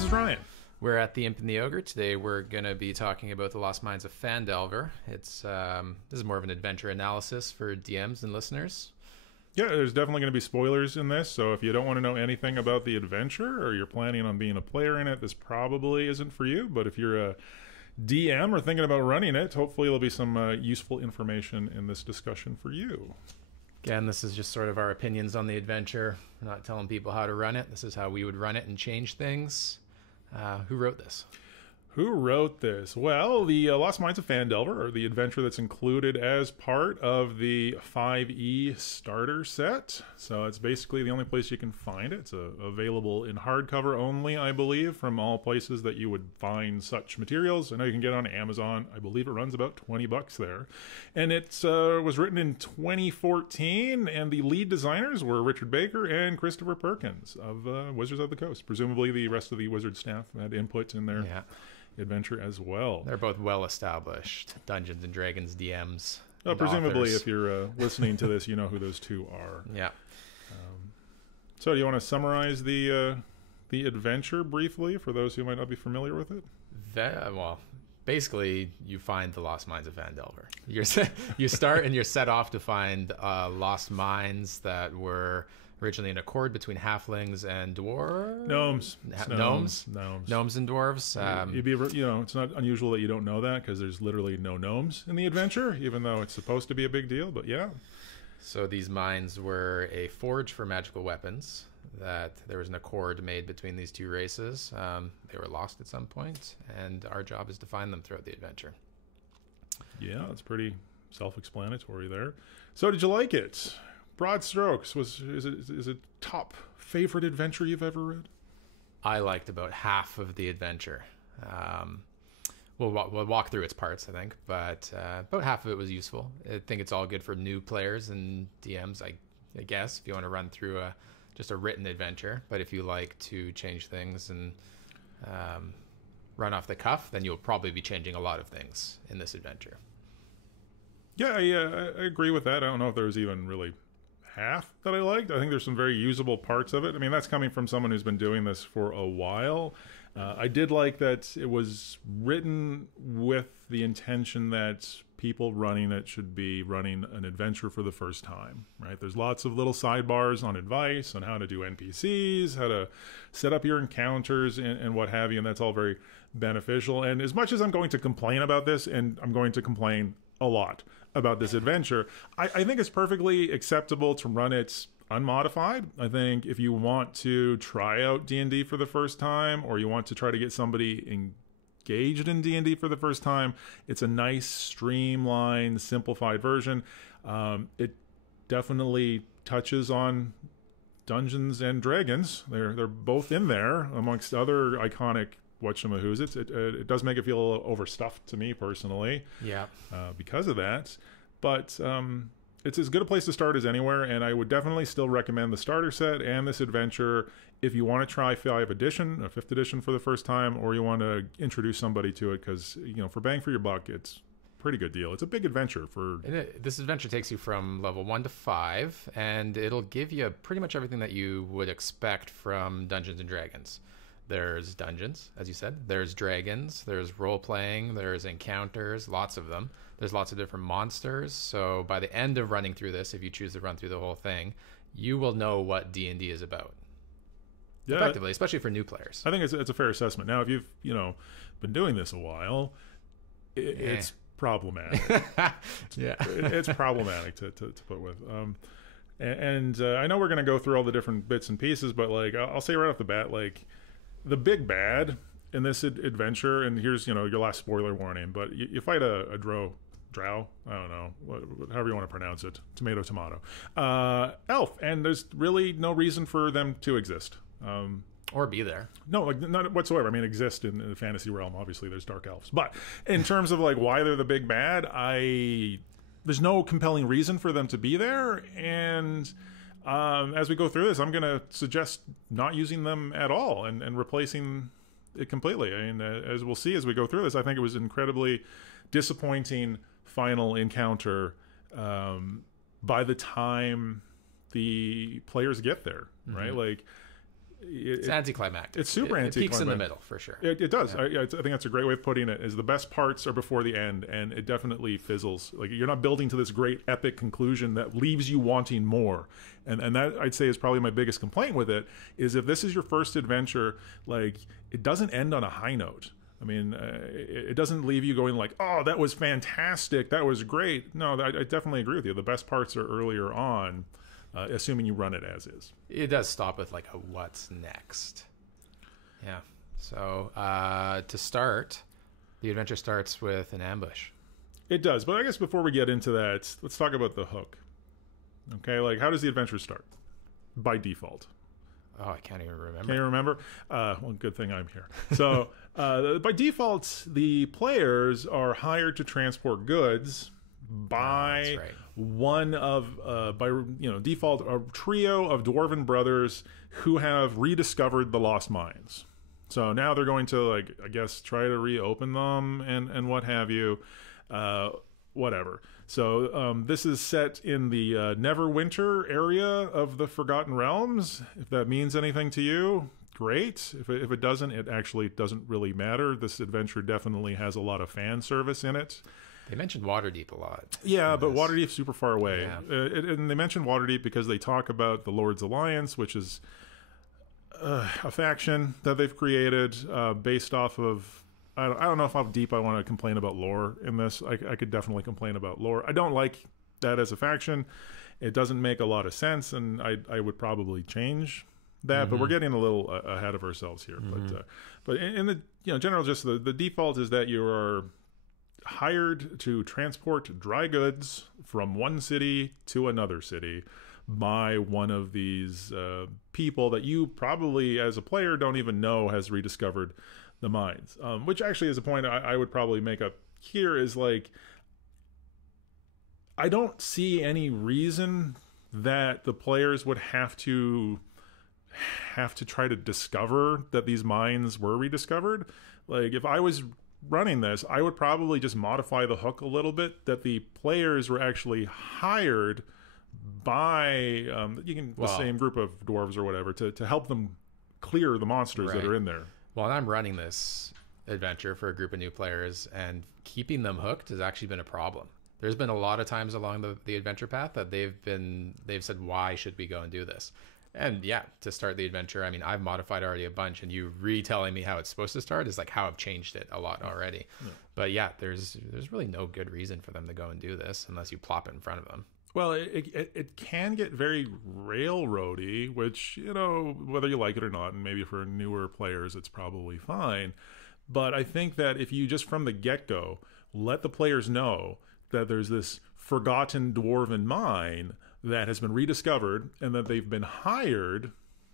this is Ryan. We're at the Imp and the Ogre. Today we're going to be talking about the Lost Mines of Phandelver. This is more of an adventure analysis for DMs and listeners. Yeah, there's definitely going to be spoilers in this, so if you don't want to know anything about the adventure or you're planning on being a player in it, this probably isn't for you. But if you're a DM or thinking about running it, hopefully there'll be some useful information in this discussion for you. Again, this is just sort of our opinions on the adventure. We're not telling people how to run it. This is how we would run it and change things. Who wrote this? Who wrote this? Well, the Lost Mines of Phandelver, or the adventure that's included as part of the 5e starter set. So it's basically the only place you can find it. It's available in hardcover only, I believe, from all places that you would find such materials. I know you can get it on Amazon. I believe it runs about $20 there. And it was written in 2014, and the lead designers were Richard Baker and Christopher Perkins of Wizards of the Coast. Presumably the rest of the Wizard staff had input in their adventure as well. They're both well-established Dungeons and Dragons DMs. Presumably, authors. if you're listening to this, you know who those two are. Yeah. So, do you want to summarize the adventure briefly for those who might not be familiar with it? Well, basically, you find the Lost Mines of Phandelver. You start and you're set off to find lost mines that were originally an accord between halflings and dwarves. Gnomes and dwarves. You'd be, it's not unusual that you don't know that because there's literally no gnomes in the adventure, even though it's supposed to be a big deal. But yeah. So these mines were a forge for magical weapons. That there was an accord made between these two races. They were lost at some point, and our job is to find them throughout the adventure. Yeah, it's pretty self-explanatory there. So, did you like it? Broad strokes, is it top favorite adventure you've ever read? I liked about half of the adventure. We'll walk through its parts, I think, but about half of it was useful. I think it's all good for new players and DMs, I guess, if you want to run through just a written adventure. But if you like to change things and run off the cuff, then you'll probably be changing a lot of things in this adventure. Yeah, I agree with that. I don't know if there was even really half that I liked. I think there's some very usable parts of it. I mean, that's coming from someone who's been doing this for a while. I did like that it was written with the intention that people running it should be running an adventure for the first time, right? There's lots of little sidebars on advice on how to do NPCs, how to set up your encounters and what have you, and that's all very beneficial. And as much as I'm going to complain about this, and I'm going to complain a lot about this adventure, I think it's perfectly acceptable to run it unmodified. I think if you want to try out D&D for the first time, or you want to try to get somebody engaged in D&D for the first time, it's a nice, streamlined, simplified version. It definitely touches on Dungeons and Dragons. They're both in there amongst other iconic whatchamahoos. It does make it feel a little overstuffed to me personally. Yeah. Because of that. But it's as good a place to start as anywhere, and I would definitely still recommend the starter set and this adventure if you want to try 5th edition for the first time, or you want to introduce somebody to it, because for bang for your buck, it's a pretty good deal. It's a big adventure. This adventure takes you from level 1 to 5, and it'll give you pretty much everything that you would expect from Dungeons and Dragons. There's dungeons, as you said. There's dragons. There's role-playing. There's encounters, lots of them. There's lots of different monsters. So by the end of running through this, if you choose to run through the whole thing, you will know what D&D is about. Yeah, effectively, especially for new players. I think it's a fair assessment. Now, if you've been doing this a while, it's problematic. Yeah, it's problematic to put with. And I know we're going to go through all the different bits and pieces, but I'll say right off the bat, the big bad in this adventure, and here's your last spoiler warning, but you fight a drow, I don't know, however you want to pronounce it, tomato, elf, and there's really no reason for them to exist. Or be there. No, not whatsoever. I mean, exist in the fantasy realm. Obviously, there's dark elves. But in terms of why they're the big bad, there's no compelling reason for them to be there, and as we go through this, I'm going to suggest not using them at all and replacing it completely. I mean, as we'll see as we go through this, I think it was an incredibly disappointing final encounter by the time the players get there, right? It's anticlimactic. It's super It anticlimactic. peaks in the middle for sure. It does. I think that's a great way of putting it. Is the best parts are before the end, and it definitely fizzles. Like you're not building to this great epic conclusion that leaves you wanting more. And that I'd say is probably my biggest complaint with it. Is if this is your first adventure, like it doesn't end on a high note. I mean, it doesn't leave you going like, oh, that was fantastic, that was great. No, I definitely agree with you. The best parts are earlier on. Assuming you run it as is. It does stop with like a what's next. Yeah. So to start, the adventure starts with an ambush. It does, but I guess before we get into that, let's talk about the hook. Okay, like how does the adventure start? By default. Oh, I can't even remember. Can you remember? Well, good thing I'm here. So by default, the players are hired to transport goods by one of default a trio of dwarven brothers who have rediscovered the Lost Mines. So now they're going to, like, I guess, try to reopen them and what have you, whatever. So this is set in the Neverwinter area of the Forgotten Realms. If that means anything to you, great. If it doesn't, it actually doesn't really matter. This adventure definitely has a lot of fan service in it. They mentioned Waterdeep a lot. Yeah, but Waterdeep's super far away. Yeah. And they mention Waterdeep because they talk about the Lord's Alliance, which is a faction that they've created based off of... I don't know how deep I want to complain about lore in this. I could definitely complain about lore. I don't like that as a faction. It doesn't make a lot of sense, and I would probably change that. But we're getting a little ahead of ourselves here. But in the general, just the default is that you are hired to transport dry goods from one city to another city by one of these people that you probably as a player don't even know has rediscovered the mines, which actually is a point I would probably make up here. Is like, I don't see any reason that the players would have to try to discover that these mines were rediscovered. Like, if I was running this, I would probably just modify the hook a little bit, that the players were actually hired by the same group of dwarves or whatever to help them clear the monsters that are in there. Well, I'm running this adventure for a group of new players, and keeping them hooked has actually been a problem. There's been a lot of times along the adventure path that they've said, why should we go and do this? And yeah, to start the adventure, I mean, I've modified already a bunch, and you retelling me how it's supposed to start is like how I've changed it a lot already. Yeah. But yeah, there's really no good reason for them to go and do this unless you plop it in front of them. Well, it can get very railroady, which, whether you like it or not, and maybe for newer players, it's probably fine. But I think that if you just from the get-go let the players know that there's this forgotten dwarven mine that has been rediscovered and that they've been hired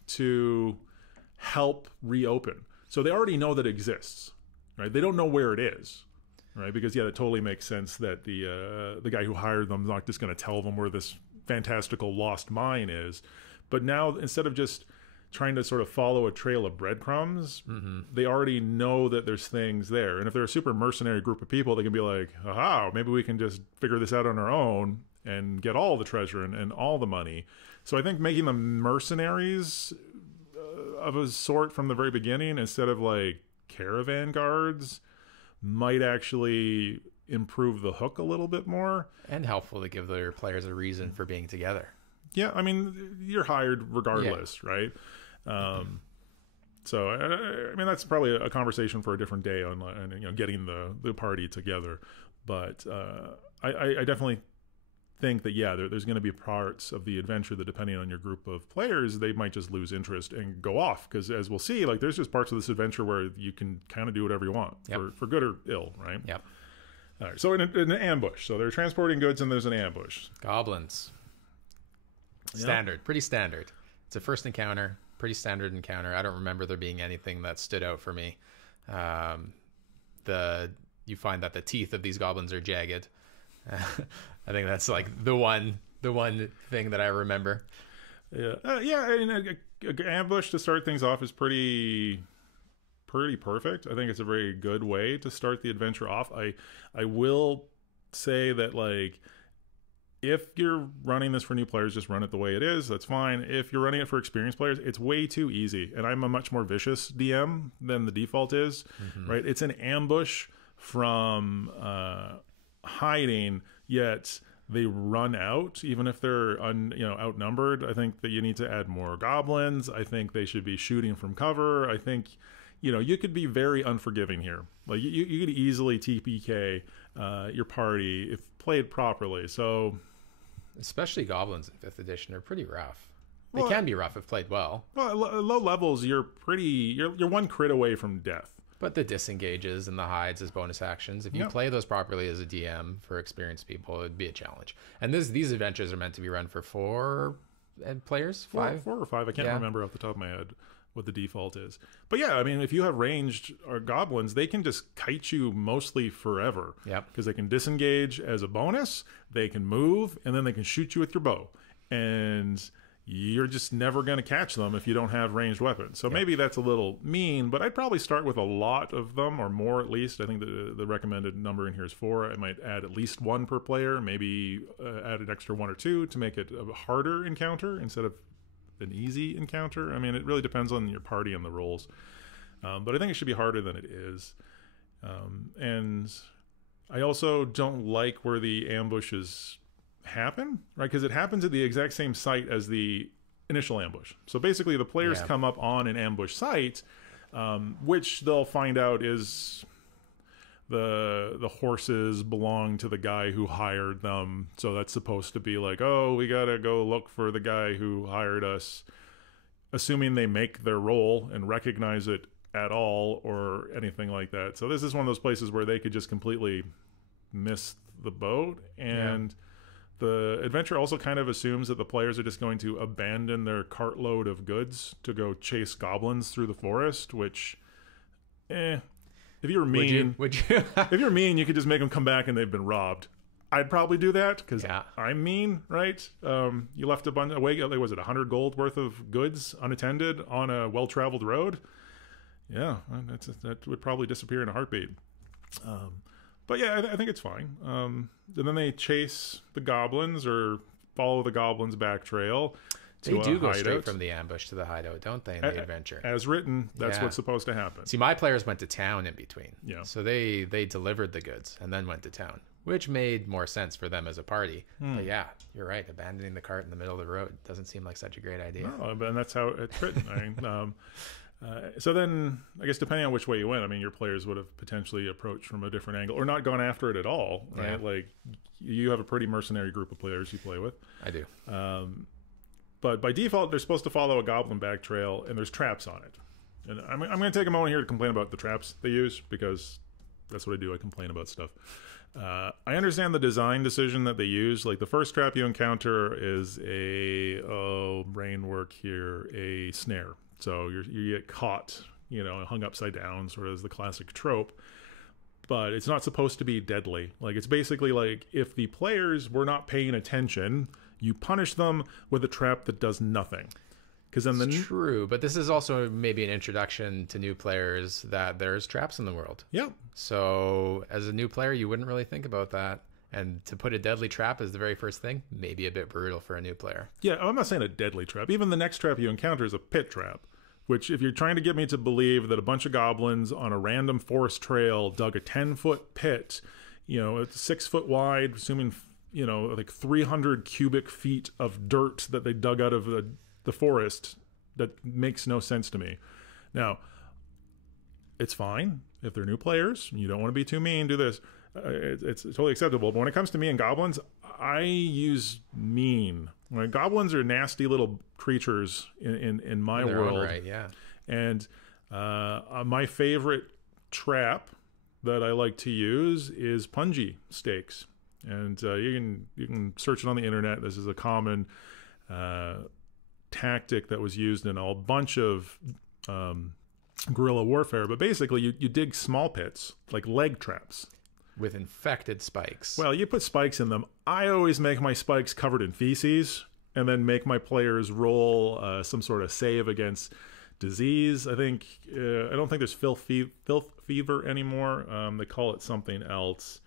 to help reopen. So they already know that it exists, right? They don't know where it is, right? Because, yeah, that totally makes sense that the guy who hired them is not just going to tell them where this fantastical lost mine is. But now, instead of just trying to sort of follow a trail of breadcrumbs, they already know that there's things there. And if they're a super mercenary group of people, they can be like, aha, maybe we can just figure this out on our own and get all the treasure and all the money. So I think making them mercenaries of a sort from the very beginning instead of like caravan guards might actually improve the hook a little bit more. And helpful to give their players a reason for being together. Yeah, I mean, you're hired regardless, right? So, I mean, that's probably a conversation for a different day on getting the party together. But I definitely think that, yeah, there's going to be parts of the adventure that, depending on your group of players, they might just lose interest and go off. Because as we'll see, like, there's just parts of this adventure where you can kind of do whatever you want, for good or ill, right? Yep. All right, so in an ambush. So they're transporting goods and there's an ambush. Goblins. Standard. Pretty standard. It's a first encounter. Pretty standard encounter. I don't remember there being anything that stood out for me. You find that the teeth of these goblins are jagged. I think that's like the one thing that I remember. Yeah. An ambush to start things off is pretty perfect. I think it's a very good way to start the adventure off. I will say that, like, if you're running this for new players, just run it the way it is. That's fine. If you're running it for experienced players, it's way too easy. And I'm a much more vicious DM than the default is, right? It's an ambush from hiding, yet they run out, even if they're outnumbered. I think that you need to add more goblins. I think they should be shooting from cover. I think, you could be very unforgiving here. Like you could easily TPK your party if played properly. So, especially goblins in 5th edition are pretty rough. They can be rough if played well. Well, at low levels, you're one crit away from death. But the disengages and the hides as bonus actions, if you play those properly as a DM for experienced people, it'd be a challenge. And these adventures are meant to be run for 4 players, 5? 4 or 5. I can't remember off the top of my head what the default is. But yeah, I mean, if you have ranged goblins, they can just kite you mostly forever. Yep. Because they can disengage as a bonus, they can move, and then they can shoot you with your bow. And you're just never going to catch them if you don't have ranged weapons. So maybe that's a little mean, but I'd probably start with a lot of them, or more at least. I think the recommended number in here is 4. I might add at least 1 per player, maybe add an extra 1 or 2 to make it a harder encounter instead of an easy encounter. I mean, it really depends on your party and the rolls. But I think it should be harder than it is. And I also don't like where the ambushes happen, right? Because it happens at the exact same site as the initial ambush. So basically the players come up on an ambush site, which they'll find out is the horses belong to the guy who hired them. So that's supposed to be like, oh, we gotta go look for the guy who hired us, assuming they make their roll and recognize it at all or anything like that. So this is one of those places where they could just completely miss the boat. And the adventure also kind of assumes that the players are just going to abandon their cartload of goods to go chase goblins through the forest, which, if you were mean, would you? if you're mean, you could just make them come back and they've been robbed. I'd probably do that because I'm mean, right? You left a bunch away. Was it 100 gold worth of goods unattended on a well-traveled road? Yeah, that would probably disappear in a heartbeat. But yeah, I think it's fine. And then they chase the goblins or follow the goblins' back trail. They do go straight from the ambush to the hideout, don't they, in the adventure? As written, that's what's supposed to happen. See, my players went to town in between. Yeah. So they delivered the goods and then went to town, which made more sense for them as a party. But yeah, you're right. Abandoning the cart in the middle of the road doesn't seem like such a great idea. No, but that's how it's written. I mean, so then, I guess depending on which way you went, I mean, your players would have potentially approached from a different angle or not gone after it at all, right? Yeah. Like, you have a pretty mercenary group of players you play with. I do. But by default, they're supposed to follow a goblin back trail, and there's traps on it. And I'm going to take a moment here to complain about the traps they use, because that's what I do. I complain about stuff. I understand the design decision that they use. Like, the first trap you encounter is brain work here, a snare. So you get caught, hung upside down, sort of as the classic trope. But it's not supposed to be deadly. Like, it's basically like, if the players were not paying attention, you punish them with a trap that does nothing. Because then true, but this is also maybe an introduction to new players that there's traps in the world. Yeah. So as a new player, you wouldn't really think about that. And to put a deadly trap as the very first thing, maybe a bit brutal for a new player. Yeah, I'm not saying a deadly trap. Even the next trap you encounter is a pit trap. Which, if you're trying to get me to believe that a bunch of goblins on a random forest trail dug a 10-foot pit, it's 6 foot wide, assuming, like 300 cubic feet of dirt that they dug out of the forest, that makes no sense to me. Now, it's fine if they're new players. You don't want to be too mean. Do this. It's totally acceptable. But when it comes to me and goblins, I use mean. When goblins are nasty little creatures in my world, right? Yeah. And my favorite trap that I like to use is punji stakes, and you can search it on the internet. This is a common tactic that was used in a bunch of guerrilla warfare. But basically, you dig small pits like leg traps. With infected spikes. Well, you put spikes in them. I always make my spikes covered in feces and then make my players roll some sort of save against disease. I don't think there's filth fever anymore. They call it something else.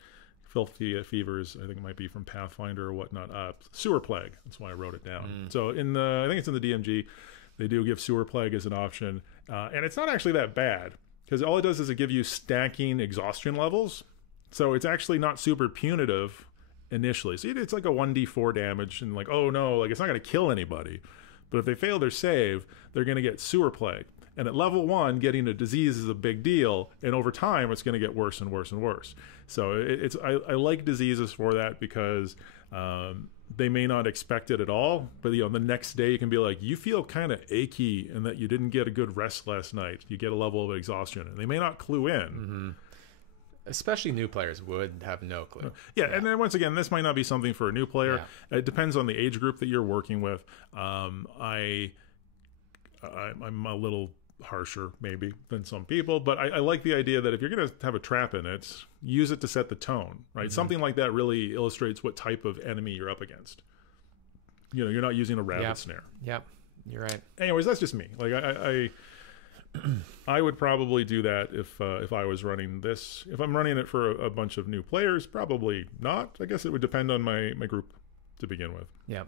Filthy Fevers, I think it might be from Pathfinder or whatnot. Sewer Plague, that's why I wrote it down. So I think it's in the DMG, they do give Sewer Plague as an option. And it's not actually that bad, because all it does is it gives you stacking exhaustion levels. So it's actually not super punitive initially. So it's like a 1d4 damage, and like, oh no, like it's not going to kill anybody. But if they fail their save, they're going to get Sewer Plague. And at level 1, getting a disease is a big deal, and over time, it's going to get worse and worse and worse. So I like diseases for that, because they may not expect it at all, but the next day you can be like, you feel kind of achy, and that you didn't get a good rest last night. You get a level of exhaustion, and they may not clue in. Especially new players would have no clue. Yeah, and then once again, this might not be something for a new player. Yeah. It depends on the age group that you're working with. I'm a little harsher maybe than some people, but I like the idea that if you're going to have a trap in it, use it to set the tone, right? Something like that really illustrates what type of enemy you're up against. You're not using a rabbit snare. Yep, you're right. Anyways, that's just me. Like I would probably do that if I was running this. If I'm running it for a bunch of new players, probably not. I guess it would depend on my group to begin with. Yep.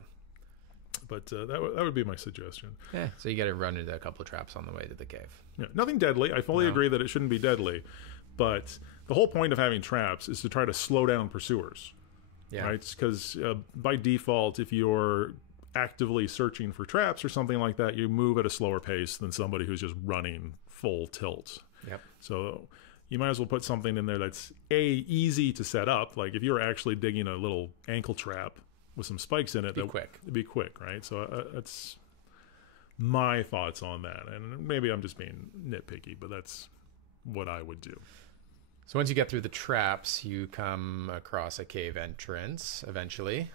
But that would be my suggestion. Yeah, so you got to run into a couple of traps on the way to the cave. Yeah, nothing deadly. I fully agree that it shouldn't be deadly, but the whole point of having traps is to try to slow down pursuers. Yeah. Right? Because by default, if you're actively searching for traps or something like that, you move at a slower pace than somebody who's just running full tilt. Yep. So you might as well put something in there that's easy to set up. Like if you're actually digging a little ankle trap with some spikes in it, It'd be quick, right? So that's my thoughts on that. And maybe I'm just being nitpicky, but that's what I would do. So once you get through the traps, you come across a cave entrance eventually.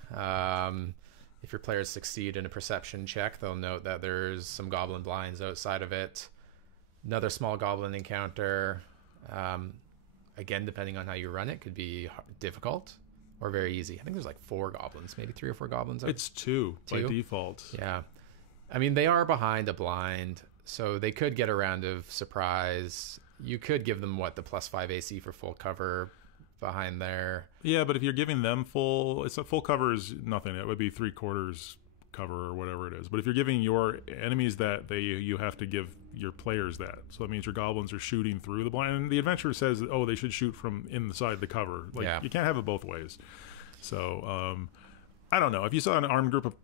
If your players succeed in a perception check, they'll note that there's some goblin blinds outside of it. Another small goblin encounter. Again, depending on how you run it, could be difficult or very easy. I think there's like 4 goblins, maybe 3 or 4 goblins. It's 2 by default. Yeah. I mean, they are behind a blind, so they could get a round of surprise. You could give them, the +5 AC for full cover behind there. Yeah, but if you're giving them full cover is nothing. It would be 3/4 cover or whatever it is. But if you're giving your enemies that, you have to give your players that. So that means your goblins are shooting through the blind. And the adventure says, they should shoot from inside the cover. You can't have it both ways. So I don't know. If you saw an armed group of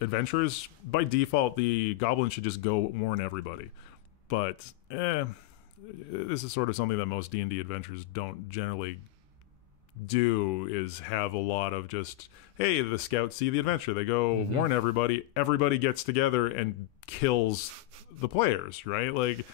adventurers, by default, the goblins should just go warn everybody. But this is sort of something that most D&D adventures don't generally do, is have a lot of just, hey, the scouts see the adventure, they go warn everybody gets together and kills the players, right? Like,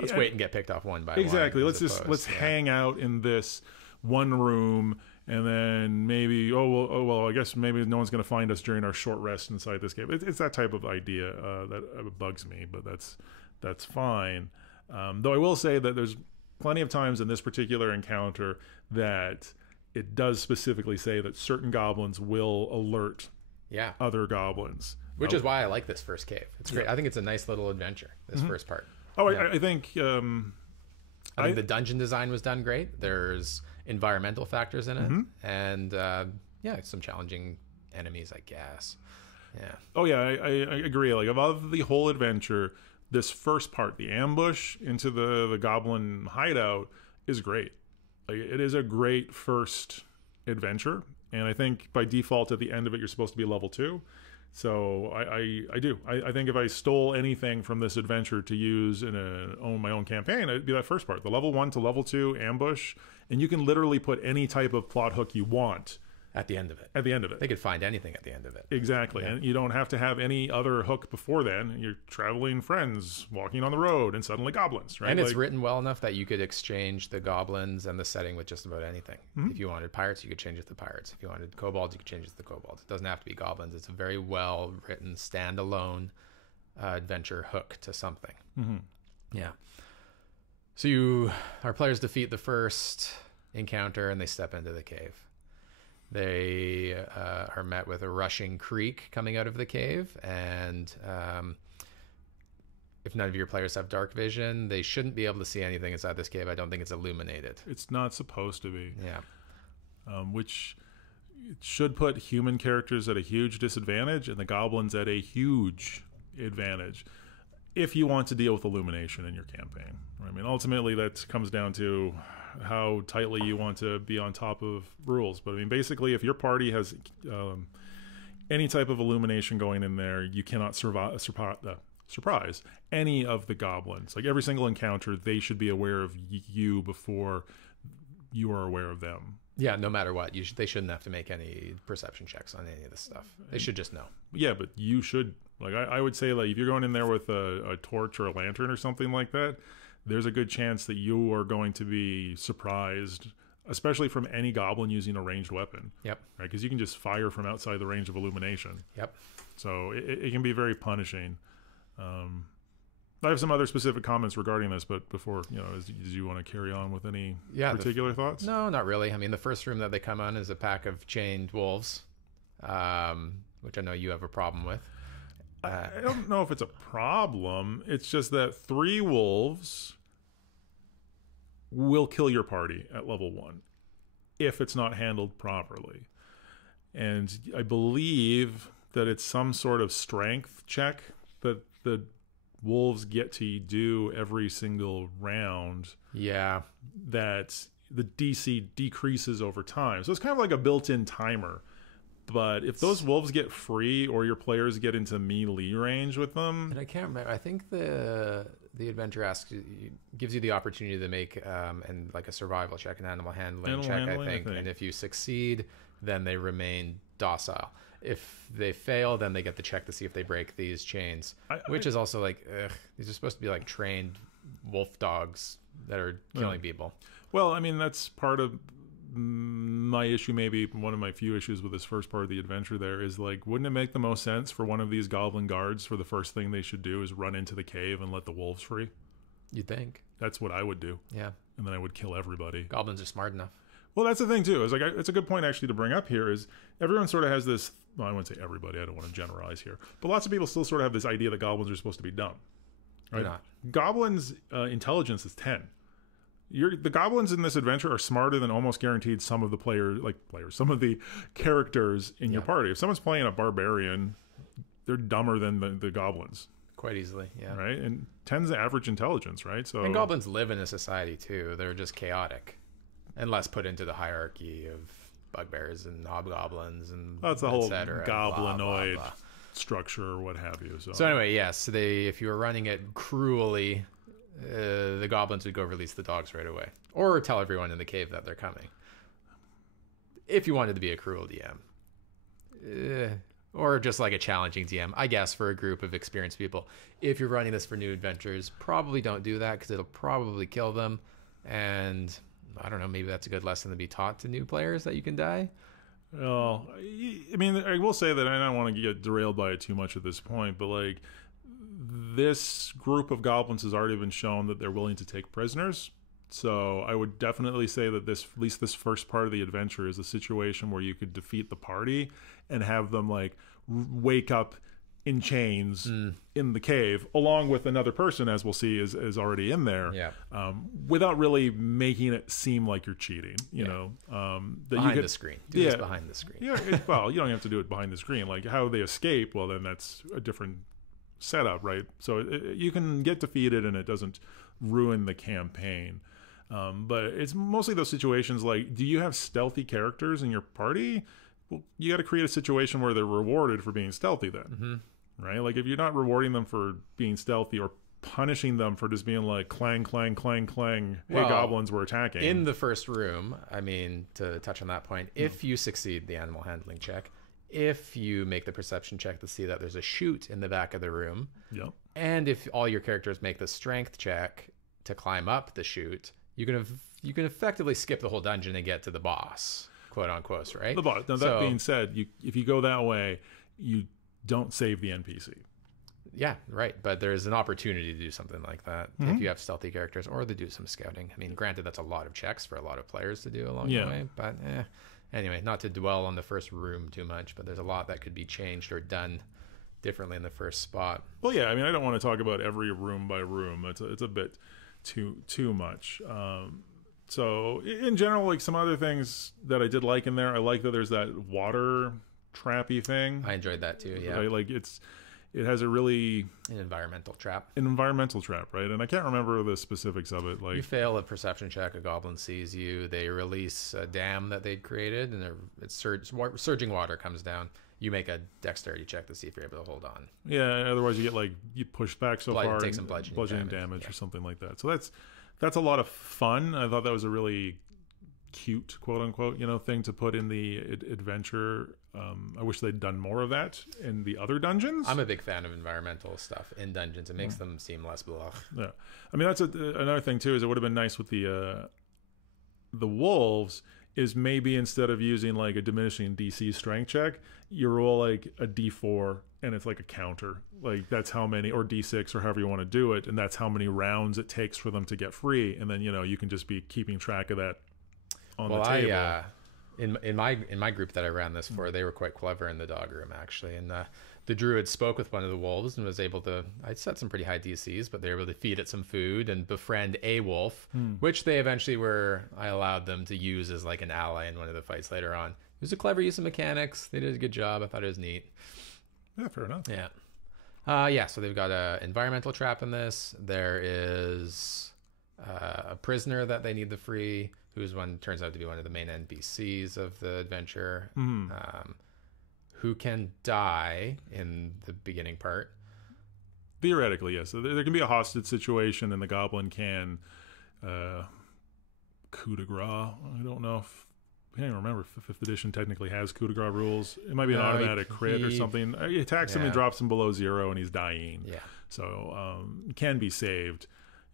let's wait and get picked off one by one. Exactly. Let's hang out in this one room, and then maybe I guess maybe no one's going to find us during our short rest inside this cave. It's that type of idea that bugs me, but that's fine. Though I will say that there's plenty of times in this particular encounter that it does specifically say that certain goblins will alert other goblins. Which is why I like this first cave. It's great. I think it's a nice little adventure, this first part. I think... I think the dungeon design was done great. There's environmental factors in it. And, some challenging enemies, I guess. Yeah. Oh, yeah, I agree. Like, of the whole adventure, this first part, the ambush into the goblin hideout, is great. Like, it is a great first adventure, and I think by default at the end of it you're supposed to be level 2. So I do. I think if I stole anything from this adventure to use in my own campaign, it'd be that first part, the level 1 to level 2 ambush, and you can literally put any type of plot hook you want at the end of it. They could find anything at the end of it. Exactly. Yeah. And you don't have to have any other hook before then. You're traveling friends, walking on the road, and suddenly goblins, right? And it's written well enough that you could exchange the goblins and the setting with just about anything. If you wanted pirates, you could change it to pirates. If you wanted kobolds, you could change it to kobolds. It doesn't have to be goblins. It's a very well written, standalone adventure hook to something. Yeah. So our players defeat the first encounter and they step into the cave. They are met with a rushing creek coming out of the cave, and if none of your players have dark vision, they shouldn't be able to see anything inside this cave. I don't think it's illuminated. It's not supposed to be. Yeah. which should put human characters at a huge disadvantage and the goblins at a huge advantage if you want to deal with illumination in your campaign. I mean, ultimately that comes down to how tightly you want to be on top of rules. But I mean, basically, if your party has any type of illumination going in there, you cannot surprise any of the goblins. Like every single encounter, they should be aware of you before you are aware of them. Yeah, no matter what, they shouldn't have to make any perception checks on any of this stuff. They should just know. Yeah, but you should. Like I would say, like if you're going in there with a torch or a lantern or something like that, there's a good chance that you are going to be surprised, especially from any goblin using a ranged weapon. Yep. Right, because you can just fire from outside the range of illumination. Yep. So it can be very punishing. I have some other specific comments regarding this, but before, do you want to carry on with any particular thoughts? No, not really. I mean, the first room that they come on is a pack of chained wolves, which I know you have a problem with. I don't know if it's a problem. It's just that 3 wolves will kill your party at level 1 if it's not handled properly. And I believe that it's some sort of strength check that the wolves get to do every single round. Yeah. That the DC decreases over time. So it's kind of like a built-in timer. But if those wolves get free or your players get into melee range with them... And I can't remember. I think the adventure gives you the opportunity to make like a survival check, an animal handling check, I think. And if you succeed, then they remain docile. If they fail, then they get the check to see if they break these chains, which is also like, these are supposed to be like trained wolf dogs that are killing people. Well, I mean, that's part of my issue, maybe one of my few issues with this first part of the adventure there is like, wouldn't it make the most sense for one of these goblin guards for the first thing they should do is run into the cave and let the wolves free? You'd think. That's what I would do. Yeah. And then I would kill everybody. Goblins are smart enough. Well, that's the thing too. Is like it's a good point actually to bring up here. Is everyone sort of has this? Well, I wouldn't say everybody. I don't want to generalize here, but lots of people still sort of have this idea that goblins are supposed to be dumb. Right? They're not. Goblins' intelligence is 10. The goblins in this adventure are smarter than almost guaranteed some of the some of the characters in your party. If someone's playing a barbarian, they're dumber than the goblins. Quite easily, yeah. Right, and 10's the average intelligence, right? So and goblins live in a society too. They're just chaotic. Unless put into the hierarchy of bugbears and hobgoblins and that's the whole goblinoid structure or what have you. So anyway, yes, if you were running it cruelly, the goblins would go release the dogs right away, or tell everyone in the cave that they're coming. If you wanted to be a cruel DM, or just like a challenging DM, I guess for a group of experienced people. If you're running this for new adventurers, probably don't do that because it'll probably kill them, and I don't know, maybe that's a good lesson to be taught to new players that you can die. Well, I mean, I will say that I don't want to get derailed by it too much at this point, but like this group of goblins has already been shown that they're willing to take prisoners. So I would definitely say that at least this first part of the adventure is a situation where you could defeat the party and have them like wake up in chains in the cave, along with another person, as we'll see, is already in there, without really making it seem like you're cheating. You know, behind the screen. Do this behind the screen. Yeah, well, you don't have to do it behind the screen. Like how they escape, well, then that's a different setup, right? So you can get defeated, and it doesn't ruin the campaign. But it's mostly those situations like, do you have stealthy characters in your party? Well, you got to create a situation where they're rewarded for being stealthy then. Right? Like if you're not rewarding them for being stealthy or punishing them for just being like clang, clang, clang, clang, hey, goblins, we're attacking. In the first room, I mean, to touch on that point, if you succeed the animal handling check, if you make the perception check to see that there's a chute in the back of the room, and if all your characters make the strength check to climb up the chute, you can effectively skip the whole dungeon and get to the boss, quote unquote, right? The boss. Now, that being said, if you go that way, you don't save the NPC. Yeah, right. But there's an opportunity to do something like that if you have stealthy characters, or to do some scouting. I mean, granted, that's a lot of checks for a lot of players to do along the way. But anyway, not to dwell on the first room too much, but there's a lot that could be changed or done differently in the first spot. Well, yeah. I mean, I don't want to talk about every room by room. It's a bit too much. So in general, like some other things that I did like in there, I like that there's that water trappy thing. I enjoyed that too. Yeah, Right? Like it has a really an environmental trap. Right? And I can't remember the specifics of it. Like You fail a perception check, a goblin sees you. They release a dam that they'd created, and surging water comes down. You make a dexterity check to see if you're able to hold on. yeah, otherwise you get like you push back so far, take some bludgeoning damage yeah. or something like that. So that's a lot of fun. I thought that was a really cute, quote unquote, thing to put in the adventure. I wish they'd done more of that in the other dungeons. I'm a big fan of environmental stuff in dungeons. It makes them seem less blah. Yeah, I mean that's another thing too. Is it would have been nice with the wolves. Is maybe instead of using like a diminishing DC strength check, you roll like a D4 and it's like a counter. Like that's how many, or D6 or however you want to do it, and that's how many rounds it takes for them to get free, and then you can just be keeping track of that on the table. In my group that I ran this for, they were quite clever in the dog room actually, and the druid spoke with one of the wolves and was able to, I set some pretty high DCs, but they were able to feed it some food and befriend a wolf, which they eventually I allowed them to use as like an ally in one of the fights later on. It was a clever use of mechanics. They did a good job. I thought it was neat. Yeah, fair enough. Yeah. So they've got a environmental trap in this. There is a prisoner that they need to free, who's turns out to be one of the main NPCs of the adventure. Who can die in the beginning part. Theoretically, yes. So there can be a hostage situation, and the goblin can coup de grace. I don't know if I can't even remember if 5th edition technically has coup de grace rules. It might be an automatic crit or something. He attacks him and drops him below 0, and he's dying. Yeah. So it can be saved,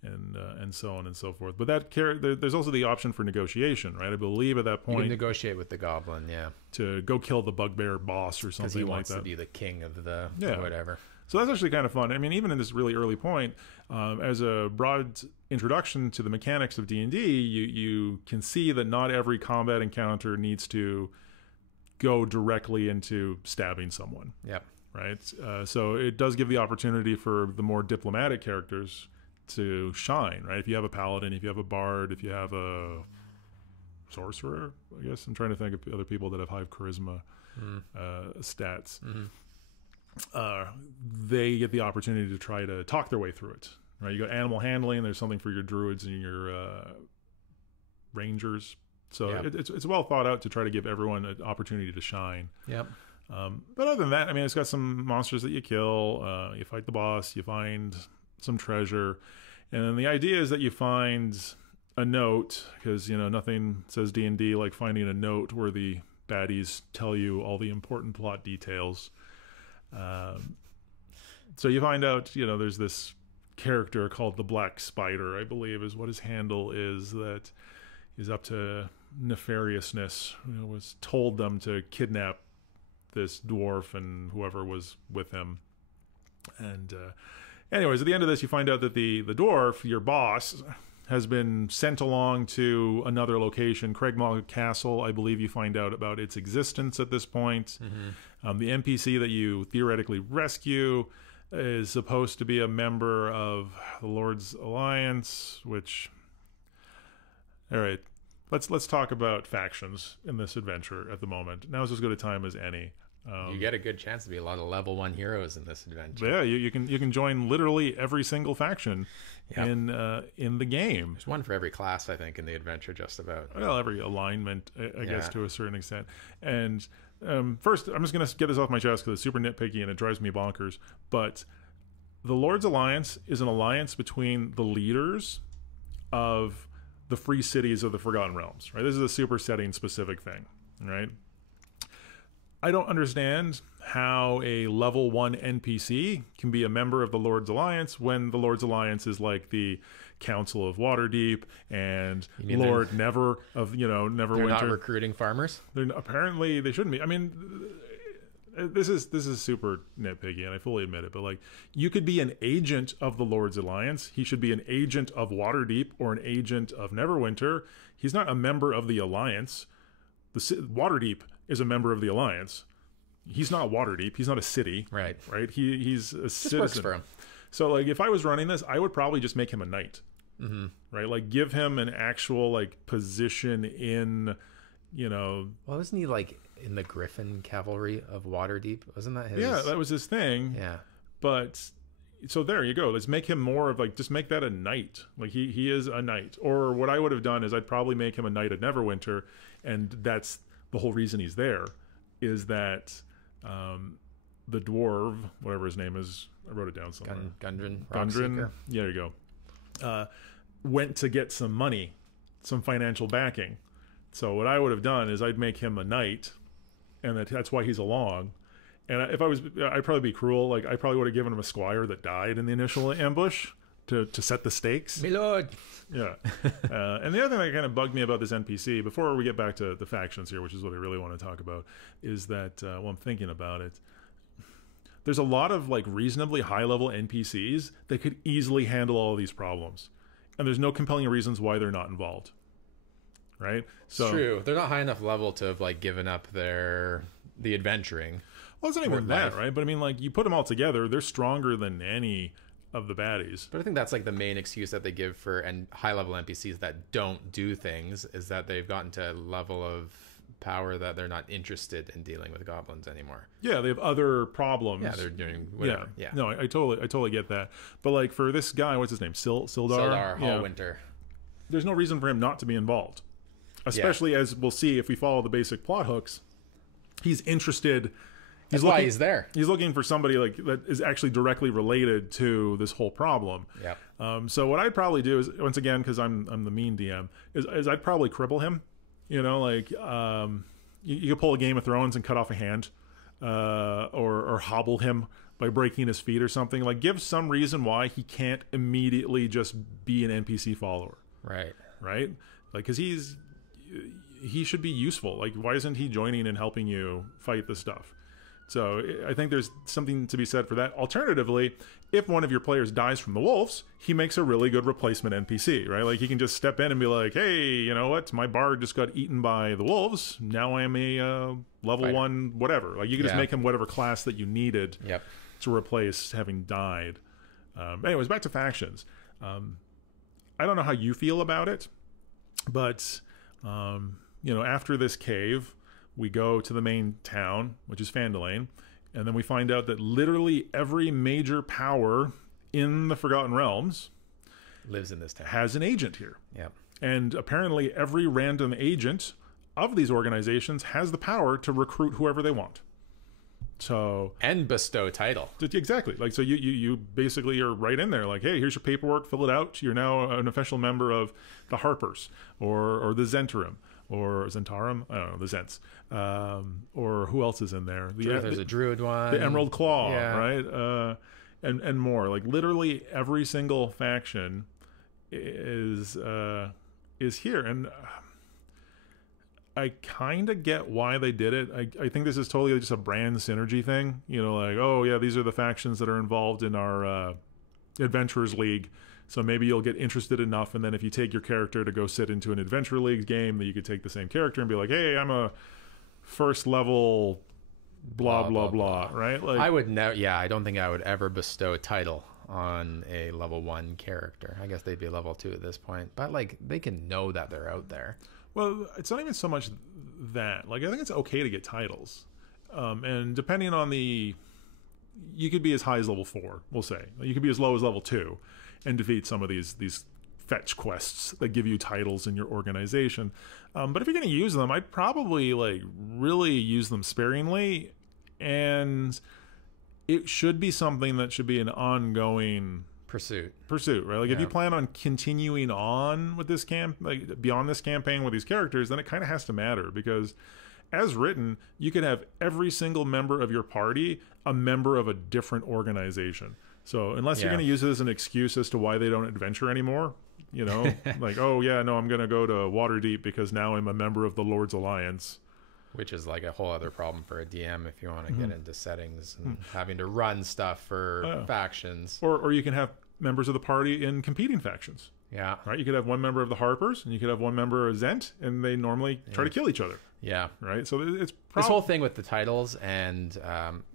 and so on and so forth. But there's also the option for negotiation, right? I believe at that point you can negotiate with the goblin, to go kill the bugbear boss or something like that. Because he wants to be the king of the whatever. So that's actually kind of fun. I mean, even in this really early point, as a broad introduction to the mechanics of D&D, you can see that not every combat encounter needs to go directly into stabbing someone. Yep. Right? So it does give the opportunity for the more diplomatic characters to shine, right? If you have a paladin, if you have a bard, if you have a sorcerer, I guess. I'm trying to think of other people that have high charisma stats. They get the opportunity to try to talk their way through it, right? You got animal handling. There's something for your druids and your rangers. So it's well thought out to try to give everyone an opportunity to shine. Yep. But other than that, I mean, it's got some monsters that you kill. You fight the boss. You find some treasure, and then the idea is that you find a note, because nothing says D&D like finding a note where the baddies tell you all the important plot details. So you find out, there's this character called the Black Spider, I believe is what his handle is, that is up to nefariousness. Was told them to kidnap this dwarf and whoever was with him. And anyways, at the end of this, you find out that the dwarf, your boss, has been sent along to another location, Craigmall Castle. I believe you find out about its existence at this point. The NPC that you theoretically rescue is supposed to be a member of the Lord's Alliance, which... All right, let's talk about factions in this adventure at the moment. Now is as good a time as any. You get a good chance to be a lot of level 1 heroes in this adventure. Yeah, you can join literally every single faction in the game. There's one for every class, I think, in the adventure, just about. Well, every alignment, I guess, to a certain extent. And first, I'm just going to get this off my chest because it's super nitpicky and it drives me bonkers. But the Lord's Alliance is an alliance between the leaders of the free cities of the Forgotten Realms. Right? This is a super setting specific thing. Right? I don't understand how a level 1 NPC can be a member of the Lord's Alliance when the Lord's Alliance is like the Council of Waterdeep and Lord Never of Neverwinter. They're not recruiting farmers. Apparently they shouldn't be. I mean, this is super nitpicky, and I fully admit it. But like, you could be an agent of the Lord's Alliance. He should be an agent of Waterdeep or an agent of Neverwinter. He's not a member of the Alliance. Waterdeep is a member of the Alliance. He's not Waterdeep. He's not a city. Right. He's a citizen. Works for him. So like, if I was running this, I would probably just make him a knight. right? Like give him an actual like position in, you know. Well, wasn't he like in the Griffin Cavalry of Waterdeep? Wasn't that his? Yeah, that was his thing. Yeah. But so there you go. Let's make him more of like, just make that a knight. Like he is a knight. Or what I would have done is I'd probably make him a knight of Neverwinter, and that's the whole reason he's there, is that the dwarf, whatever his name is, I wrote it down somewhere. Gundren. Yeah, there you go. Went to get some money, some financial backing. So what I would have done is I'd make him a knight, and that's why he's along. And if I was, I'd probably be cruel. Like I probably would have given him a squire that died in the initial ambush to set the stakes. My lord. Yeah. And the other thing that kind of bugged me about this NPC, before we get back to the factions here, which is what I really want to talk about, is that while I'm thinking about it, there's a lot of like reasonably high level NPCs that could easily handle all of these problems, and there's no compelling reasons why they're not involved. Right? So it's true. They're not high enough level to have like given up the adventuring. Well, it's not even that, right? But I mean, like, you put them all together, they're stronger than any of the baddies. But I think that's like the main excuse that they give for high-level NPCs that don't do things, is that they've gotten to a level of power that they're not interested in dealing with goblins anymore. Yeah, they have other problems. Yeah, they're doing whatever. Yeah. No, I totally get that. But like for this guy, what's his name? Sildar Hallwinter. There's no reason for him not to be involved. Especially as we'll see if we follow the basic plot hooks. He's interested. That's why he's there. He's looking for somebody like that is actually directly related to this whole problem. Yeah. So what I'd probably do is, once again, because I'm the mean DM, is I'd probably cripple him. You know, like you could pull a Game of Thrones and cut off a hand, or hobble him by breaking his feet or something. Like give some reason why he can't immediately just be an NPC follower. Right. Like because he should be useful. Like why isn't he joining and helping you fight this stuff? So I think there's something to be said for that. Alternatively, if one of your players dies from the wolves, he makes a really good replacement NPC, right? Like he can just step in and be like, hey, you know what? My bard just got eaten by the wolves. Now I am a level 1 whatever. Like you can just make him whatever class that you needed to replace having died. Anyways, back to factions. I don't know how you feel about it, but you know, after this cave, we go to the main town, which is Phandelver, and then we find out that literally every major power in the Forgotten Realms lives in this town, has an agent here. Yeah. And apparently every random agent of these organizations has the power to recruit whoever they want. So and bestow title. Exactly. Like so you basically are right in there like, hey, here's your paperwork, fill it out. You're now an official member of the Harpers or the Zentarum. Or Zentarum, I don't know, the Zents, or who else is in there? There's a Druid one, the Emerald Claw, right? And more. Like literally every single faction is here, and I kind of get why they did it. I think this is totally just a brand synergy thing. You know, like oh yeah, these are the factions that are involved in our Adventurers League. So maybe you'll get interested enough, and then if you take your character to go sit into an Adventure League game, that you could take the same character and be like, hey, I'm a first level blah, blah, right? Like I would never, I don't think I would ever bestow a title on a level 1 character. I guess they'd be level 2 at this point. But, like, they can know that they're out there. Well, it's not even so much that. Like, I think it's okay to get titles. And depending on you could be as high as level 4, we'll say. You could be as low as level 2. And defeat some of these fetch quests that give you titles in your organization. But if you're going to use them, I'd probably like really use them sparingly, and it should be something that should be an ongoing pursuit, right? Like if you plan on continuing on with this like beyond this campaign with these characters, then it kind of has to matter, because as written, you could have every single member of your party a member of a different organization. So unless you're going to use it as an excuse as to why they don't adventure anymore, you know, like, oh yeah, no, I'm going to go to Waterdeep because now I'm a member of the Lord's Alliance. Which is like a whole other problem for a DM if you want to get into settings and having to run stuff for factions. Or you can have members of the party in competing factions. Yeah. Right? You could have one member of the Harpers and you could have one member of Zent, and they normally try to kill each other. Yeah. Right? So it's this whole thing with the titles and